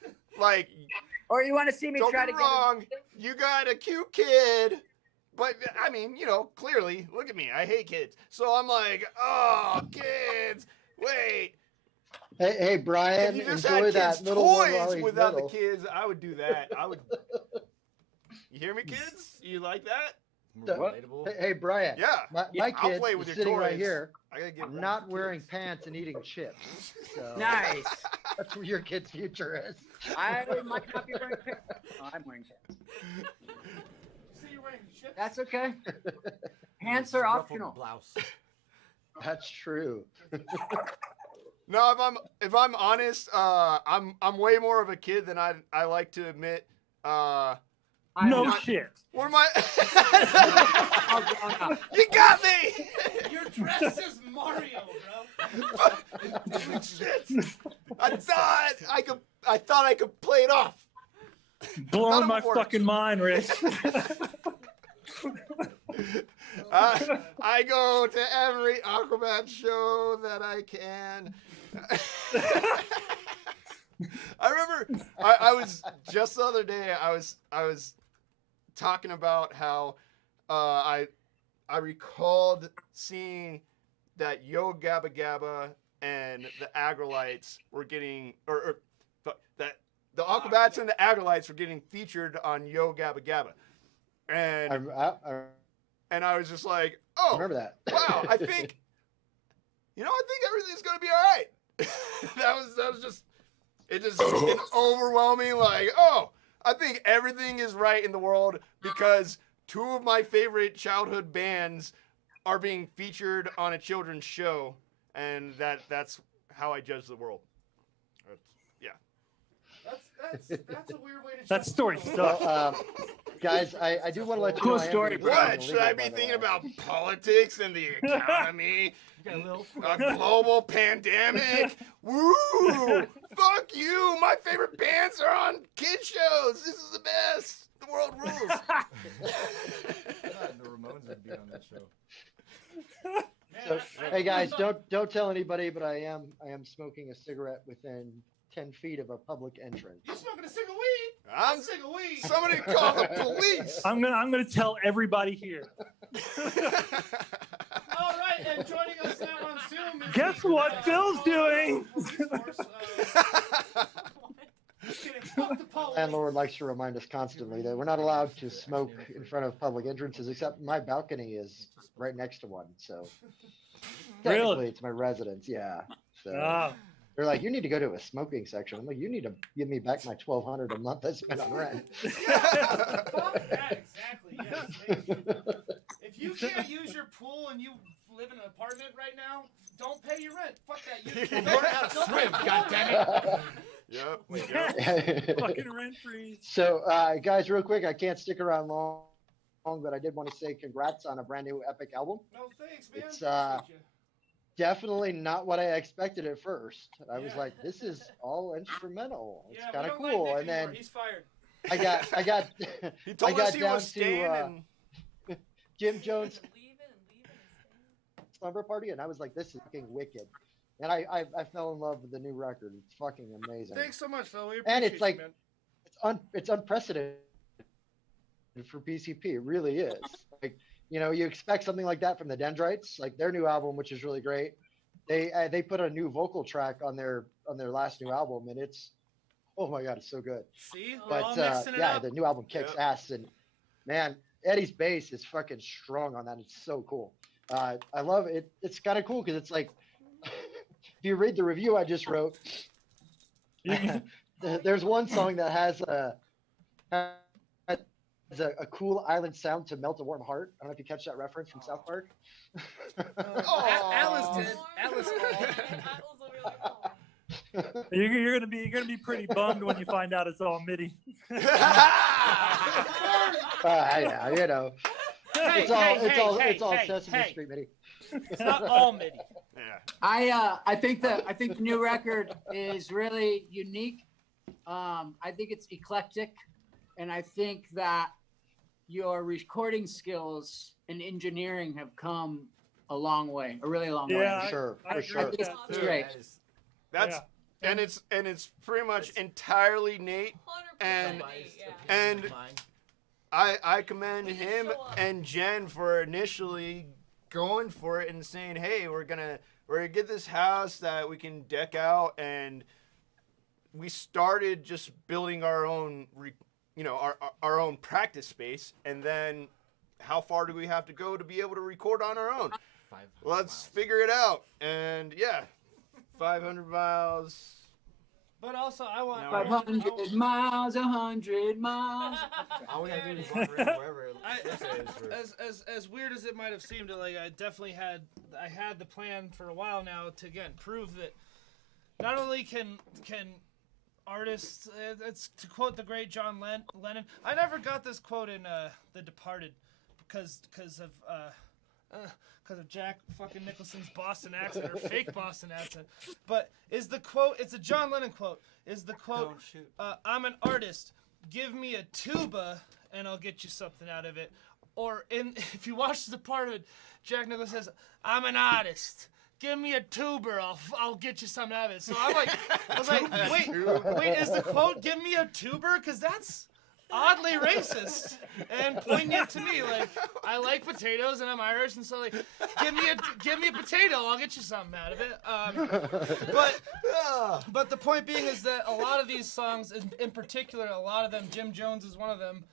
Or you want to see me don't try be to wrong. You got a cute kid, but I mean, you know, clearly, look at me. I hate kids, so I'm like, oh, kids. Wait. Hey, Brian, If you just enjoy had that kids' little one while toys he's without little. the kids, I would do that. I would. You hear me, kids? You like that? So- Relatable. Hey, Brian. Yeah. My I'll kid play with is your sitting right toys. here, I gotta get not wearing pants and eating chips. So Nice. that's where your kid's future is. I might not be wearing pants. Oh, I'm wearing pants. See, you're wearing chips. That's okay. Pants are optional. Blouse. That's true. No, if I'm honest, I'm way more of a kid than I like to admit. No not- shit. What am I? All grown up. You got me. You're dressed as Mario, bro. Shit. I thought I could play it off. None Blowing of my it works. fucking mind, Rich. I go to every Aquabat show that I can. I remember I was just the other day I was talking about how I recalled seeing that Yo Gabba Gabba and the Agrolites were getting that the Aquabats and the Agrolites were getting featured on Yo Gabba Gabba. I And I was just like, oh, remember that. wow, I think everything's gonna be all right. that was just an overwhelming, like, oh, I think everything is right in the world because two of my favorite childhood bands are being featured on a children's show, and that's how I judge the world. That's a weird way to. That story Well, sucks. guys, I do want to let you Cool know. I am story, gonna be What? leaving, Should I by be the thinking way. about politics and the economy? A global pandemic? Woo! Fuck you! My favorite bands are on kid shows. This is the best. The world rules. The Ramones would be on that show. So, hey guys, don't tell anybody, but I am smoking a cigarette within 10 feet of a public entrance. You smoking a cig of weed? I'm A cig of weed. Somebody call the police. I'm gonna tell everybody here. All right, and joining us now on Zoom is Guess the, what Phil's doing? police force, kidding, fuck the police. Landlord likes to remind us constantly that we're not allowed to smoke in front of public entrances, except my balcony is right next to one. So technically, Really? it's my residence. Yeah. So Ah. they're like, you need to go to a smoking section. I'm like, you need to give me back my $1,200 a month I spent on rent. Fuck that, exactly, yes. If you can't use your pool and you live in an apartment right now, don't pay your rent. Fuck that. You Learn how to swim, goddammit. Yep. Fucking rent free. So, guys, real quick, I can't stick around long, but I did want to say congrats on a brand new epic album. No thanks, man. It's, Appreciate you. Definitely not what I expected at first. I was Yeah. like, this is all instrumental. It's Yeah, kind we of don't like cool. Nick and then anymore. He's fired. I got He told I got us he down was staying to and Jim Jones' Leave it. slumber party, and I was like, this is fucking wicked. And I fell in love with the new record. It's fucking amazing. Thanks so much, Phil. We appreciate And it's like you, man. it's unprecedented for PCP. It really is. Like, you know, you expect something like that from the Dendrites, like their new album, which is really great. They put a new vocal track on their last new album, and it's, oh my god, it's so good. See, we're all But mixing it yeah, up. the new album kicks ass, and man, Eddie's bass is fucking strong on that. It's so cool. I love it. It's kind of cool because it's like, if you read the review I just wrote, there's one song that has a cool island sound to melt a warm heart. I don't know if you catch that reference from South Park. Alice did. Alice. You're gonna be pretty bummed when you find out it's all MIDI. Yeah, you know, it's all Sesame hey. Street MIDI. It's not all MIDI. Yeah. I think the new record is really unique. I think it's eclectic, and I think that your recording skills and engineering have come a long way, a really long way. Yeah, For sure, I for agree sure. with that, It's too. great. That's Yeah. and it's pretty much entirely Nate, 100% and Nate, yeah. and I commend him and Jen for initially going for it and saying, hey, we're gonna get this house that we can deck out, and we started just building our own our own practice space, and then how far do we have to go to be able to record on our own? Let's figure it out. And yeah, 500 miles. But also, I want. 500 miles, 100 miles. All we gotta do is walk around wherever. As weird as it might have seemed, like I definitely had the plan for a while now to again prove that not only can artists, it's to quote the great John Lennon. I never got this quote in The Departed because of Jack fucking Nicholson's Boston accent or fake Boston accent. But is the quote? It's a John Lennon quote. Is the quote? I'm an artist. Give me a tuba and I'll get you something out of it. Or if you watch The Departed, Jack Nicholson says, I'm an artist. Give me a tuber, I'll get you something out of it. So I was like, wait, is the quote "Give me a tuber"? Because that's oddly racist and poignant to me. Like, I like potatoes and I'm Irish, and so like, give me a potato, I'll get you something out of it. But the point being is that a lot of these songs, in particular, a lot of them, Jim Jones is one of them,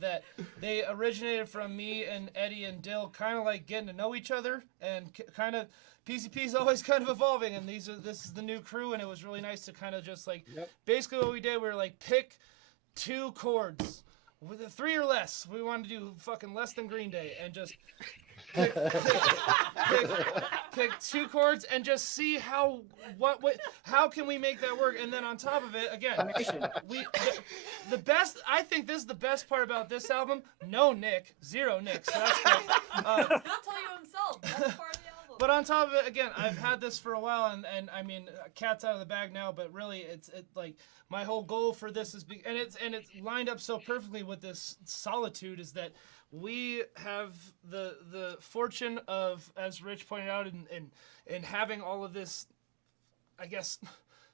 that they originated from me and Eddie and Dill, kind of like getting to know each other and kind of. PCP is always kind of evolving, and this is the new crew, and it was really nice to kind of just like, basically what we did, we were like, pick 2 chords, with 3 or less. We wanted to do fucking less than Green Day, and just pick 2 chords and just see how can we make that work, and then on top of it, again, the best. I think this is the best part about this album. No Nick, 0 Nick. So that's great. He'll tell you himself. That's part of the album. But on top of it, again, I've had this for a while, and I mean, cat's out of the bag now. But really, it's like my whole goal for this is, and it's lined up so perfectly with this solitude, is that we have the fortune of, as Rich pointed out, in having all of this, I guess,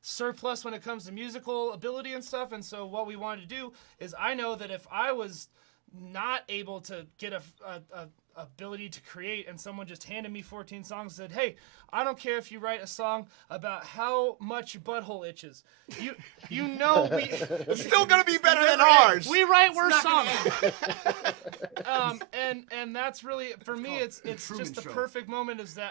surplus when it comes to musical ability and stuff. And so what we wanted to do is, I know that if I was not able to get a ability to create, and someone just handed me 14 songs and said, hey, I don't care if you write a song about how much your butthole itches, you know it's still gonna be better than ours. We write worse songs. And that's really, for me, it's just the perfect moment, is that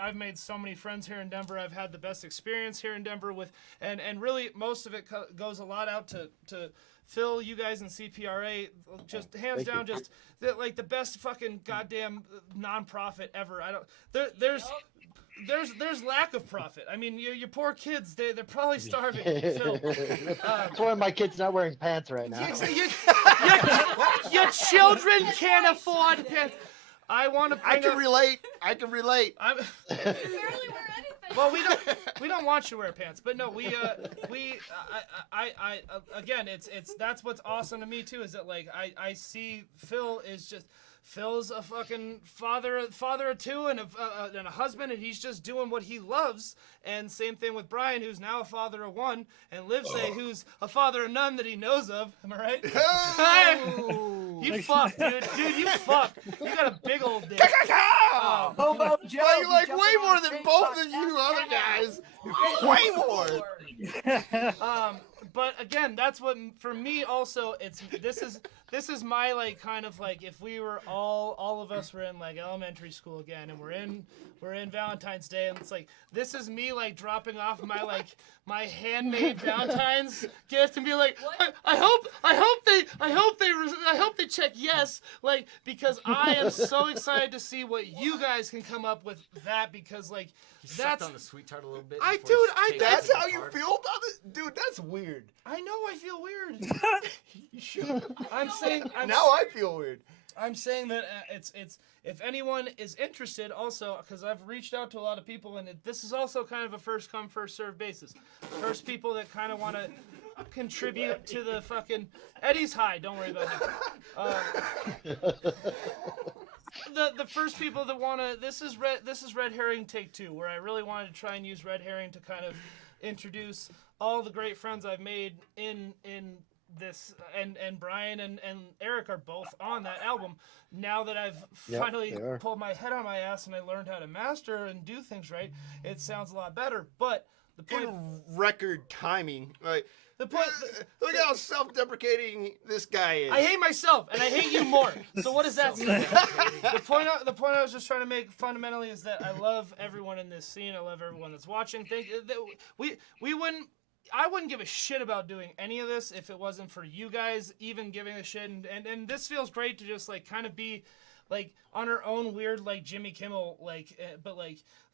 I've made so many friends here in Denver. I've had the best experience here in Denver with, and really most of it goes a lot out to Phil, you guys in CPRA, just hands down, just like the best fucking goddamn nonprofit ever. There's lack of profit. I mean, your poor kids, they're probably starving. Phil, That's why my kid's not wearing pants right now. Your children can't afford pants. I want to. I can relate. I'm, You barely wear anything. Well, we don't want you to wear pants, but no, again, that's what's awesome to me too, is that like I see Phil's a fucking father of 2 and a husband, and he's just doing what he loves. And same thing with Brian, who's now a father of 1, and Livesay, who's a father of none that he knows of. Am I right? Oh! You fuck, dude. Dude, you fuck. You got a big old dick. Hobo Joe. Like way more than both of you other guys. Way more. But again, that's what, for me also, this is my like kind of like, if we were all of us were in like elementary school again, and we're in Valentine's Day, and it's like, this is me like dropping off my handmade Valentine's gift and be like, I hope I hope they check yes, like, because I am so excited to see what you guys can come up with that, because like You that's sucked on the sweet tart a little bit. I- before dude, you I- take it That's to the how you card. feel about it, dude. That's weird. I know I feel weird. You should. I'm saying Now I feel weird. I'm saying that it's if anyone is interested, also because I've reached out to a lot of people, and this is also kind of a first come first serve basis. First people that kind of want to contribute to the fucking Eddie's high. Don't worry about it. The first people that want to this is red herring take 2, where I really wanted to try and use red herring to kind of introduce all the great friends I've made in this, and Brian and Erik are both on that album. Now that I've finally they are. pulled my head on my ass and I learned how to master and do things right, it sounds a lot better. But the point, In record timing, like the point, look how self-deprecating this guy is. I hate myself and I hate you more. So what does that mean? The point I was just trying to make fundamentally is that I love everyone in this scene. I love everyone that's watching. I wouldn't give a shit about doing any of this if it wasn't for you guys even giving a shit. And this feels great to just like kind of be like on our own weird like Jimmy Kimmel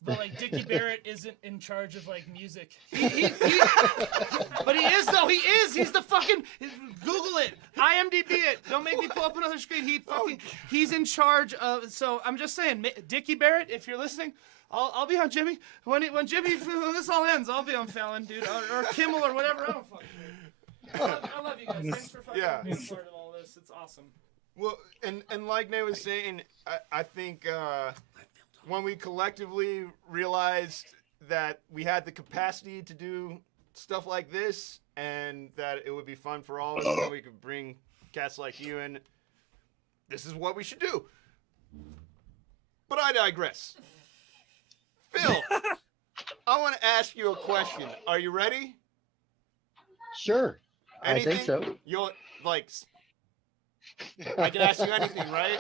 but Dickie Barrett isn't in charge of like music. But he is though. He is. He's the fucking Google it. IMDb it. Don't make me pull up another screen. He's in charge of. So I'm just saying, Dickie Barrett, if you're listening. I'll be on Jimmy when this all ends. I'll be on Fallon, dude, or Kimmel or whatever. I don't fucking care. I love you guys. Thanks for fucking being part of all this. It's awesome. Well, and like Nate was saying, I think when we collectively realized that we had the capacity to do stuff like this, and that it would be fun for all of us, and we could bring cats like you in, this is what we should do. But I digress. Phil, I want to ask you a question. Are you ready? Sure. Anything? I think so. You'll like. I can ask you anything, right?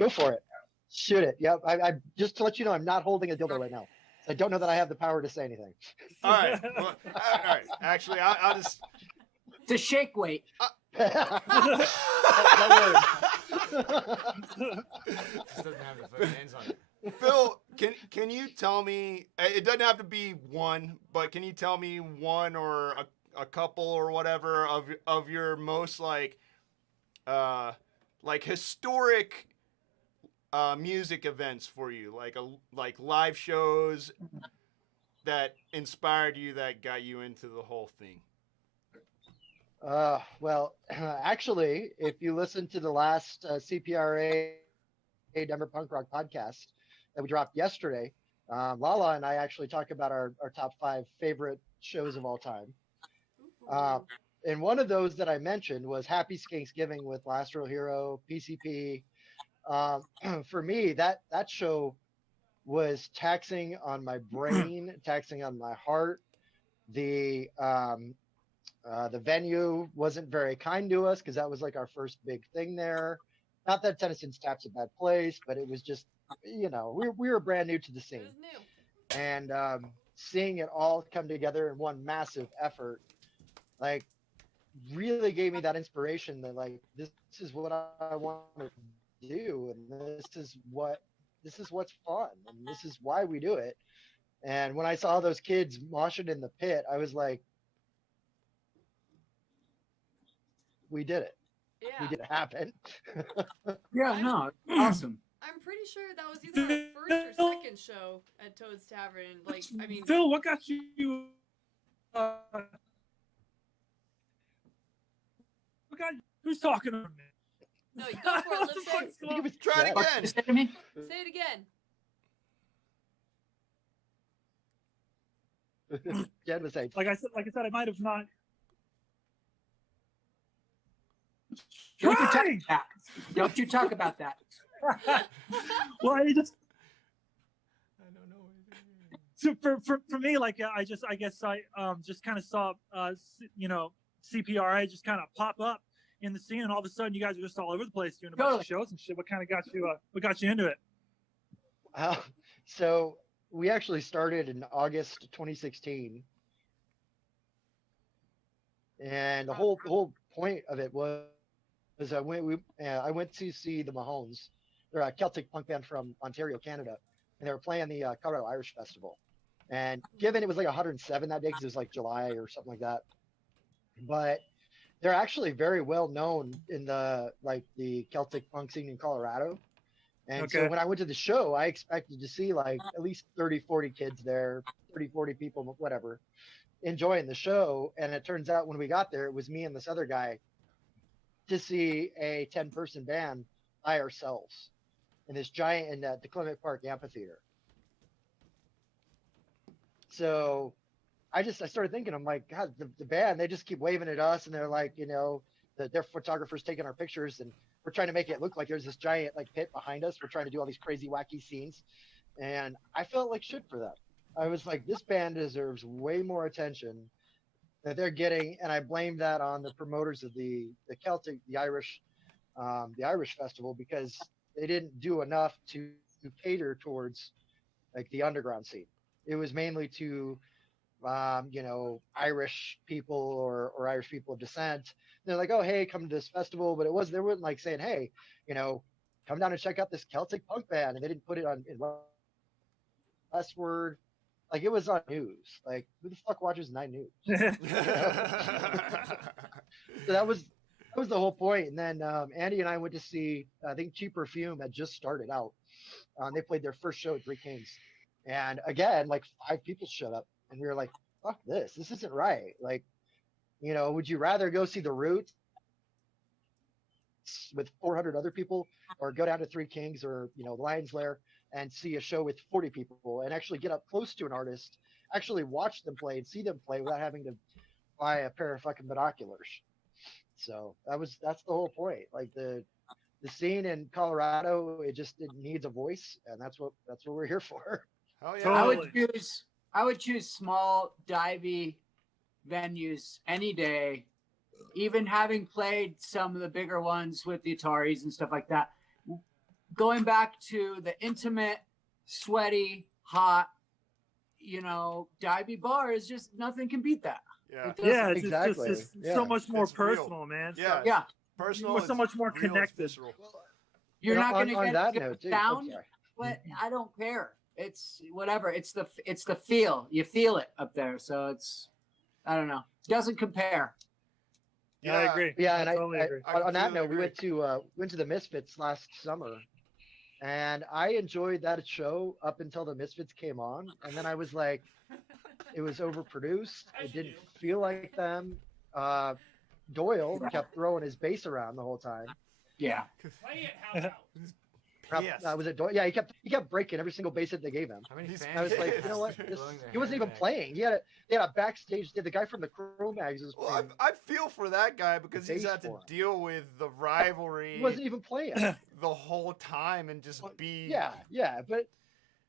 Go for it. Shoot it. Yep. I just to let you know, I'm not holding a dildo right now. I don't know that I have the power to say anything. All right. Well, all right. Actually, I'll just. It's a shake weight. Just doesn't have the fucking hands on it. Phil, can you tell me? It doesn't have to be one, but can you tell me one or a couple or whatever of your most like historic music events for you, like live shows that inspired you, that got you into the whole thing? Well, actually, if you listen to the last CPRA Denver Punk Rock podcast that we dropped yesterday, Lala and I actually talk about our top 5 favorite shows of all time. And one of those that I mentioned was Happy Skanksgiving with Last Real Hero, PCP. For me, that show was taxing on my brain, taxing on my heart. The venue wasn't very kind to us because that was like our first big thing there. Not that Tennison's Tap's a bad place, but it was just, we were brand new to the scene. It was new. And seeing it all come together in one massive effort, like, really gave me that inspiration that like this is what I want to do, and this is what's fun, and this is why we do it. And when I saw those kids moshing in the pit, I was like, we did it. Yeah. We did it happen. Yeah, no, awesome. I'm pretty sure that was either our first or second show at Toad's Tavern. Like, I mean, Phil, what got you? Who's talking to me? no, you go for it. Lip sync. Try it What again. you say to me? Say it again. Jen was saying, Like I said, I might have not. Don't you, Trying! don't you talk about that. Well, I just I don't know. so for me, like I guess I just kind of saw CPRA just kind of pop up in the scene, and all of a sudden you guys are just all over the place doing a bunch of shows and shit. What kind of got you? What got you into it? so we actually started in August 2016, and the whole point of it was Because I went to see the Mahones. They're a Celtic punk band from Ontario, Canada, and they were playing the Colorado Irish Festival. And given it was like 107 that day because it was like July or something like that, but they're actually very well known in the Celtic punk scene in Colorado. And so when I went to the show, I expected to see like at least 30, 40 kids there, 30, 40 people, whatever, enjoying the show. And it turns out when we got there, it was me and this other guy to see a 10-person band by ourselves in this giant in the Clement Park amphitheater. So I started thinking, I'm like, God, the band, they just keep waving at us, and they're like, you know, their photographers taking our pictures, and we're trying to make it look like there's this giant like pit behind us. We're trying to do all these crazy, wacky scenes, and I felt like shit for them. I was like, this band deserves way more attention that they're getting, and I blame that on the promoters of the Irish festival, because they didn't do enough to cater towards like the underground scene. It was mainly to you know, Irish people or Irish people of descent. They're like, oh, hey, come to this festival. But they weren't like saying, hey, you know, come down and check out this Celtic punk band. And they didn't put it on in Westward. Like, it was on news. Like, who the fuck watches 9 News? So that was the whole point. And then Andy and I went to see, I think Cheap Perfume had just started out. They played their first show at Three Kings. And again, like 5 people showed up. And we were like, fuck this. This isn't right. Like, you know, would you rather go see The Roots with 400 other people, or go down to Three Kings or, you know, Lion's Lair and see a show with 40 people and actually get up close to an artist, actually watch them play and see them play without having to buy a pair of fucking binoculars? So that's the whole point. Like the scene in Colorado, it needs a voice, and that's what we're here for. Oh yeah. Totally. I would choose small, divey venues any day, even having played some of the bigger ones with the Ataris and stuff like that. Going back to the intimate, sweaty, hot, you know, divey bar is just nothing can beat that. Yeah. Yeah, it's Exactly. just Yeah. so much more It's real. personal, man. Yeah. Yeah. Personal. We're so is much more real, it's connected. visceral. You're You know, not going to on get that a note, good too. sound, I'm sorry. but I don't care. It's whatever. It's the feel. You feel it up there. So I don't know. Doesn't compare. Yeah, I agree. Yeah, and totally agree. on that completely note, we agree. went to the Misfits last summer, and I enjoyed that show up until the Misfits came on, and then I was like, it was overproduced. It didn't feel like them. Doyle kept throwing his bass around the whole time. Yeah. Play it, how Yes. Was it Doyle? Yeah, he kept breaking every single bass that they gave him. How many He's- fans? I was like, you know what? He wasn't even playing. They had a backstage. The guy from the Cro-Mags was Well, playing. I feel for that guy because he's bass had to for him. deal with the rivalry He wasn't even playing. the whole time and just be. Yeah, but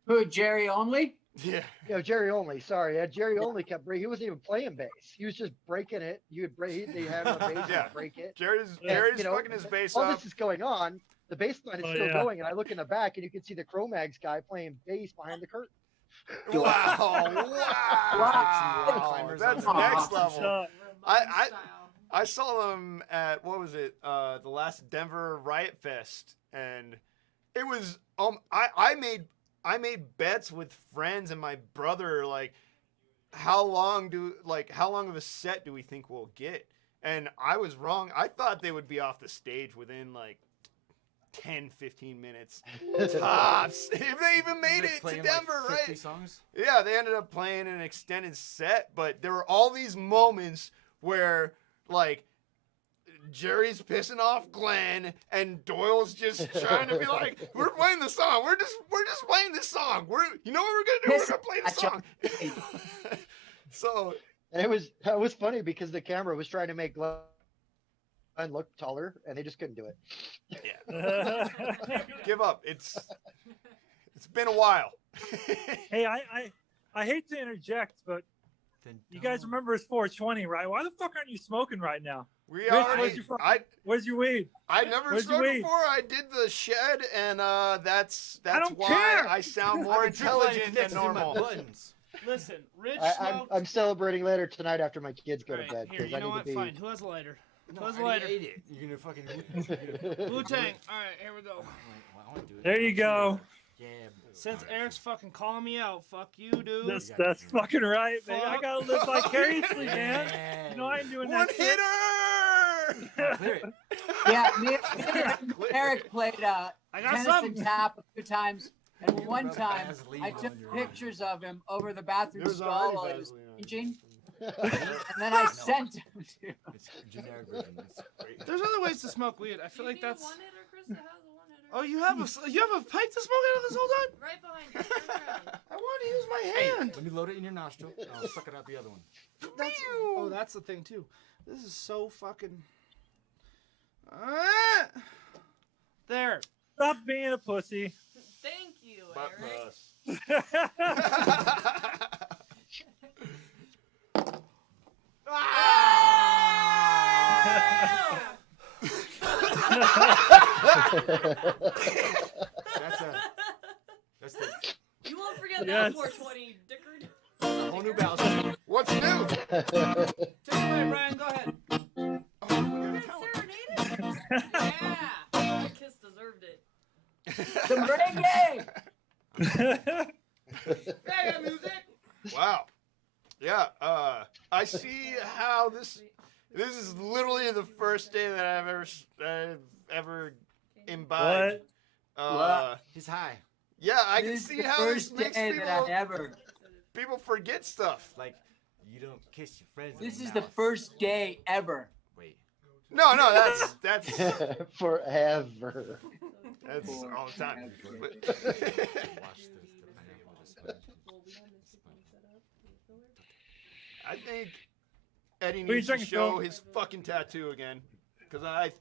Who, Jerry only? Yeah. you know, Jerry Only. Sorry, Jerry Only kept breaking. He wasn't even playing bass. He was just breaking it. They had him on bass Yeah. and break it. Jerry's you know, fucking his bass All up. this is going on. The bass line is Oh, still yeah. going, and I look in the back, and you can see the Cro-Mags guy playing bass behind the curtain. Wow! Wow! Climbers That's on the next Shut level. up. I saw them at what was it? The last Denver Riot Fest, and it was I made bets with friends and my brother, like how long of a set do we think we'll get? And I was wrong. I thought they would be off the stage within like 10-15 minutes tops. If they even made it to Denver, like 50 right? songs? Yeah, they ended up playing an extended set, but there were all these moments where, like, Jerry's pissing off Glenn, and Doyle's just trying to be like, "We're playing the song. We're just playing this song. You know what we're gonna do? We're gonna play the song." So And it was funny because the camera was trying to make Glenn look taller, and they just couldn't do it. give up. It's been a while. Hey, I hate to interject, but Then you guys don't. remember it's 420, right? Why the fuck aren't you smoking right now? We Rich, already. where's your weed? I never Where's your smoked weed? before. I did the shed, and that's don't why care. I sound more I've been dribbling intelligent than fixes in my normal. buttons. Listen, Rich I'm smoked. I'm celebrating later tonight after my kids go All right, to bed here, because you I know need what? to be. Fine. Who has a lighter? No, Buzz I already lighter. ate it. You're gonna fucking. Wu-Tang. All right, here we go. I wanna do it. There you go. Yeah. Since Eric's fucking calling me out, fuck you, dude. That's fucking right, man. I Fuck. gotta live vicariously, man. You know I ain't doing One that shit. hitter. Clear it. Yeah, me and Eric played I got tennis something. and tap a few times, and one rub time Vaseline I took on your pictures of him over the bathroom There's stall already while he was Vaseline on it. changing, and then I sent him to. It's a generic version. It's great. There's other ways to smoke weed. I feel You like need that's. a one hitter, Krista has a one hitter. Oh, you have a pipe to smoke out of this whole time? Right behind you. Turn around. I want to use my hand. Let me load it in your nostril. And I'll suck it out the other one. That's the thing too. This is so fucking. There. Stop being a pussy. Thank you, Butt Eric. That's the You won't forget Yes. that 420, Dickard. Whole new balance. What's new? Take it away, Brian. Go ahead. Serenaded? Yeah. That kiss deserved it. The merengue! Hey, music. Wow. Yeah. I see how this is literally the first day that I've ever imbibed. he's high. Yeah, I can This is see the how this first makes day that I've ever. people forget stuff. Like you don't kiss your friends. This in is the mouth. first day ever. Wait. No, that's Forever. that's all the time. But- Wash the pineapple with a sponge. I think Eddie What are you needs to drinking, show Phil? his fucking tattoo again, because I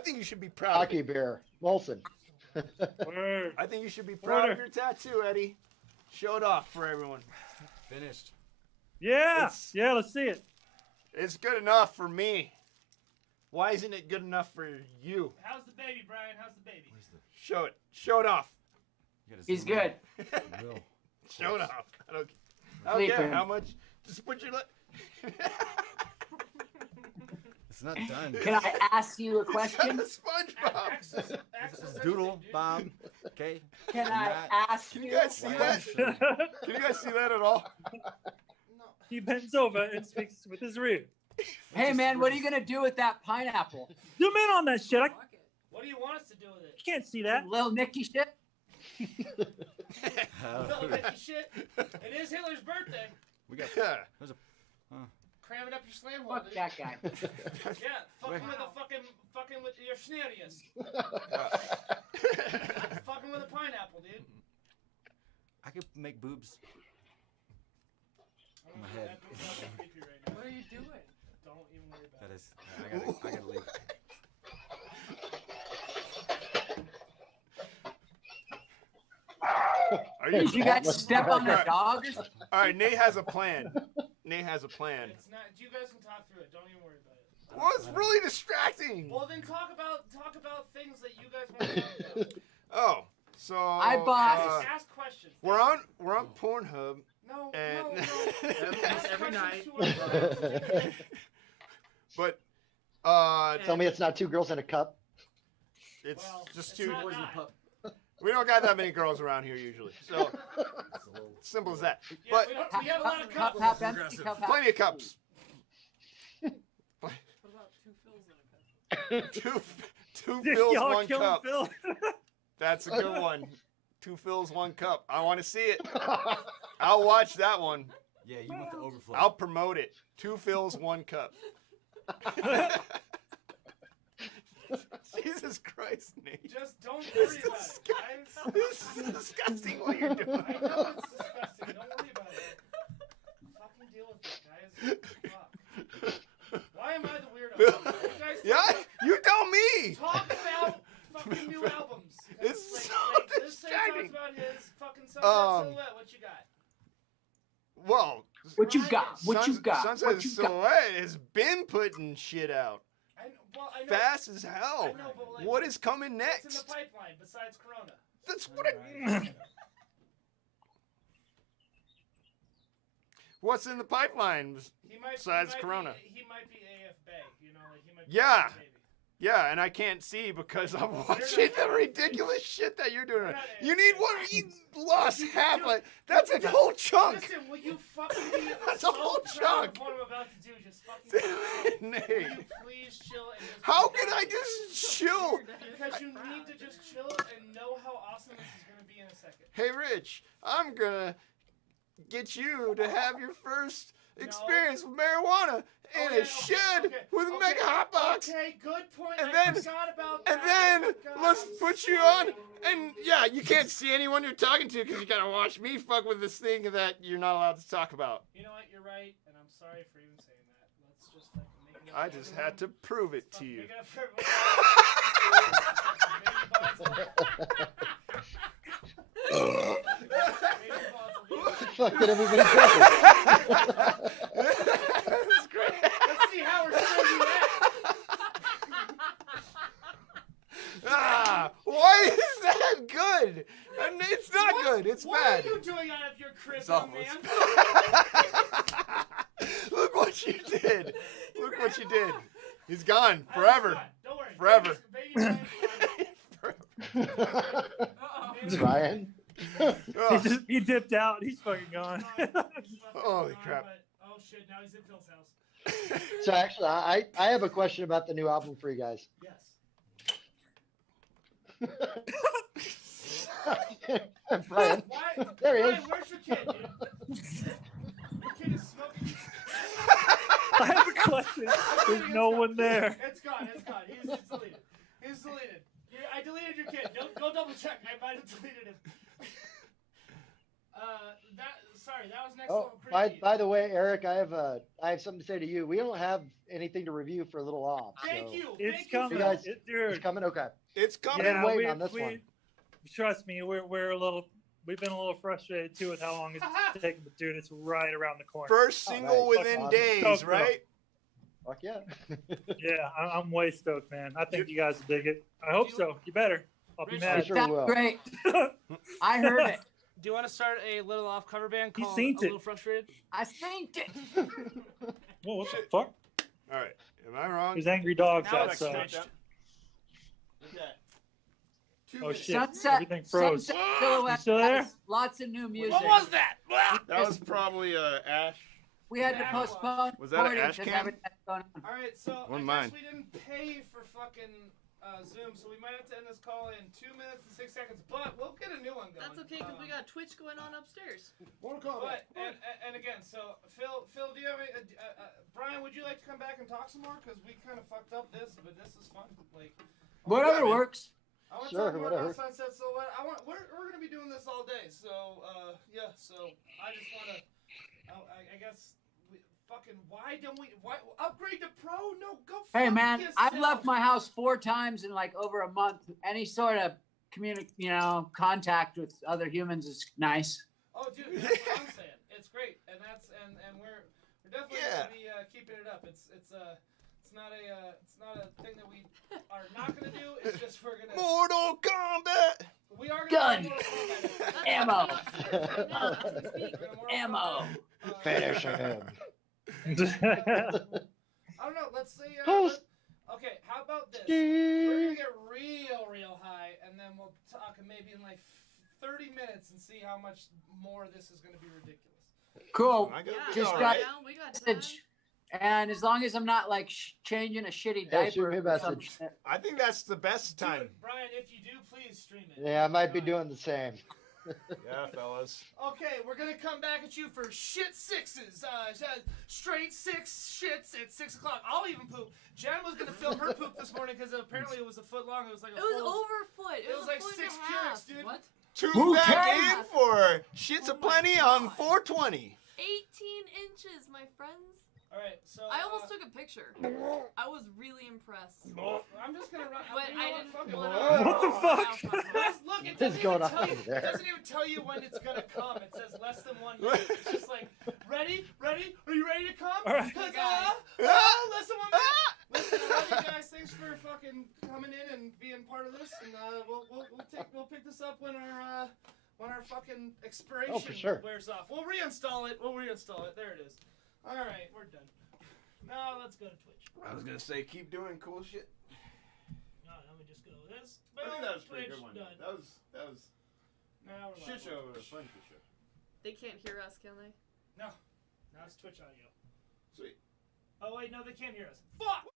think you should be proud. Of Hockey it. beer. Wilson. Word. I think you should be proud of Order. your tattoo, Eddie. Show it off for everyone. Finished. Yeah. It's- Yeah, let's see it. It's good enough for me. Why isn't it good enough for you? How's the baby, Brian? How's the baby? Where's the? Show it. Show it off. You gotta He's zoom in. good. You will. Show it off. I don't Sleeping. care how much. Just put your lip. It's not done. Can I ask you a question? SpongeBob. This is Doodle Bomb. Okay. Can I ask Can you you? guys see that? Can you guys see that at all? He bends over and speaks with his rear. Hey man, what are you gonna do with that pineapple? Zoom in on that shit. I What do you want us to do with it? can't see that. Little Nicky shit? Little Nicky shit. It is Hitler's birthday. We got. Yeah. There's a. Cram it up your slam hole, Fuck dude. that guy. Yeah, fucking with a fucking with your shenanigans. Fucking with a pineapple, dude. I could make boobs. I'm My gonna head. that dude's not gonna keep you right now. What are you doing? Don't even worry about That it. is. I gotta leave. Are Did you guys step on a Alright. dog or something? All right, Nate has a plan. Nate has a plan. It's not. You guys can talk through it. Don't even worry about it. Well, it's really distracting. Well, then talk about things that you guys want to talk about. Oh, so I bought- Just ask questions. we're on Pornhub. No, And- no. Ask Every questions night. to our friends. But Tell me it's not two girls in a cup. it's Well, just it's two. not Boys in the nine. pup. We don't got that many girls around here usually, so It's a little. simple as that. Yeah, But we have a lot of Cup cups. half empty, cup half. plenty of cups. What about two fills in a cup? Two Y'all fills, one killing cup. Phil. That's a good one. 2 fills, 1 cup. I want to see it. I'll watch that one. Yeah, you want the overflow. I'll promote it. 2 fills, 1 cup. Jesus Christ, Nate. Just don't worry This about is it, guys. This is disgusting what you're doing. I know it's disgusting. Don't worry about it. Fucking deal with it, guys. Fuck. Why am I the weirdo? Bill- You guys Yeah, you tell me. talk about fucking new albums. It's so this thing talks distracting. about his fucking Sunset Silhouette. What you got? Well, What you got? What you got? Sunset What you got? Silhouette has been putting shit out I know. fast as hell. I know, but like, What is coming what's in next? the pipeline besides Corona? That's what I. What's in the pipeline besides Corona? He might be AF Bay. You know, like he might. Be Yeah. baby. Yeah, and I can't see because I'm watching the ridiculous shit that you're doing. You need one. You lost half. That's a whole chunk. Listen, will you fucking be That's so a whole proud chunk. of what I'm about to do? Just fucking. Will Nate. you please chill and just. How can I just chill? Because you need to just chill and know how awesome this is gonna be in a second. Hey, Rich, I'm gonna get you to have your first experience with marijuana in a shed with a mega hot box. Okay, good point. And I then, forgot about and that. then let's put you on. And yeah, you can't see anyone you're talking to because you gotta watch me fuck with this thing that you're not allowed to talk about. You know what? You're right, and I'm sorry for even saying that. Let's just fucking make it up. I just had to prove it to you. Make it up for Fuck did everybody say? That's great. Let's see how we're still you Why is that good? And it's not good. It's what bad. What are you doing out of your crib, It's young awful. man? Look what you did. Look what you did. He's gone He's forever. gone. Don't worry. Forever. Ryan. He dipped out. He's fucking gone. Holy crap. Oh shit! Now he's in Phil's house. So actually, I have a question about the new album for you guys. Yes. Brian. Why? There he Brian, is. where's your kid, dude? Your kid is smoking. I have a question. There's no one there. It's gone. It's gone. He's deleted. He's deleted. I deleted your kid. Go double check. I might have deleted him. Sorry, that was next Oh, level creepy. by the way, Eric, I have something to say to you. We don't have anything to review for a little off. Thank so. you. It's Thank coming. You guys- Dude. It's coming. Okay. It's coming. I've been waiting on this one. Trust me, we've been a little frustrated too with how long it's taking, but dude, it's right around the corner. First single nice. within Awesome. days, Stoked, right? Fuck yeah. Yeah, I'm way stoked, man. I think you guys will dig it. I hope so. You better. I'll be I mad. sure That's will. great. I heard it. Do you want to start a little off cover band He called seen A it. Little Frustrated? I think it. Whoa, what the fuck? All right. Am I wrong? There's angry dogs Now it's outside. switched. Oh shit! Sunset, Everything froze. Sunset Silhouette You still there? has lots of new music. What was that? That was probably Ash. We had to postpone. Was that an recording ash 'cause can? everything that's going on. All right, so One I mine. guess we didn't pay for fucking Zoom, so we might have to end this call in 2 minutes and 6 seconds. But we'll get a new one going. That's okay because we got Twitch going on upstairs. But and again, so Phil, do you have any? Brian, would you like to come back and talk some more? Because we kind of fucked up this, but this is fun. Like Whatever works. I want to Sure, talk more whatever. about Sunset Silhouette. We're gonna be doing this all day. So yeah. So I just wanna. I guess. Why don't we upgrade to pro? No, go. Hey fuck man, yourself. I've left my house 4 times in like over a month. Any sort of contact with other humans is nice. Oh, dude, that's what I'm saying. It's great, and we're definitely gonna be keeping it up. It's not a thing that we are not gonna do. It's just we're gonna. Mortal Kombat. We are Gun. gonna. Ammo. Ammo. Finish him. I don't know. Let's see. Okay, how about this? We're gonna get real high, and then we'll talk maybe in like 30 minutes and see how much more this is gonna be ridiculous. Cool. Just all got right. We got time. message. And as long as I'm not like changing a shitty Yeah, shoot diaper. me a or message. something. I think that's the best time. Dude, Brian, if you do, please stream it. Yeah, I might be doing the same. Yeah, fellas. Okay, we're gonna come back at you for shit sixes. Straight 6 shits at 6 o'clock. I'll even poop. Jen was gonna film her poop this morning because apparently it was a foot long. It was like a It was full, over foot. It was like a foot 6 and a half. Keurigs, dude. What? Tune Who back cares? in for Shits Aplenty on 420. 18 inches, my friends. All right, so I almost took a picture. I was really impressed. I'm just gonna run. But you know I what, didn't fuck it. want What the fuck? Look, What is it doesn't going even on tell you. there? It doesn't even tell you when it's gonna come. It says less than 1 minute. It's just like, ready? Are you ready to come? All right. Less than 1 minute. Listen, I love you guys. Thanks for fucking coming in and being part of this. And we'll pick this up when our when our fucking expiration sure. wears off. We'll reinstall it. There it is. All right, we're done. Now let's go to Twitch. I was gonna say keep doing cool shit. No, let me just go this. I think that was a pretty Twitch, good one. done. That was Now we're shit live show. on Was Twitch. fun shit show. They can't hear us, can they? No, now it's Twitch audio. Sweet. Oh wait, no, they can't hear us. Fuck!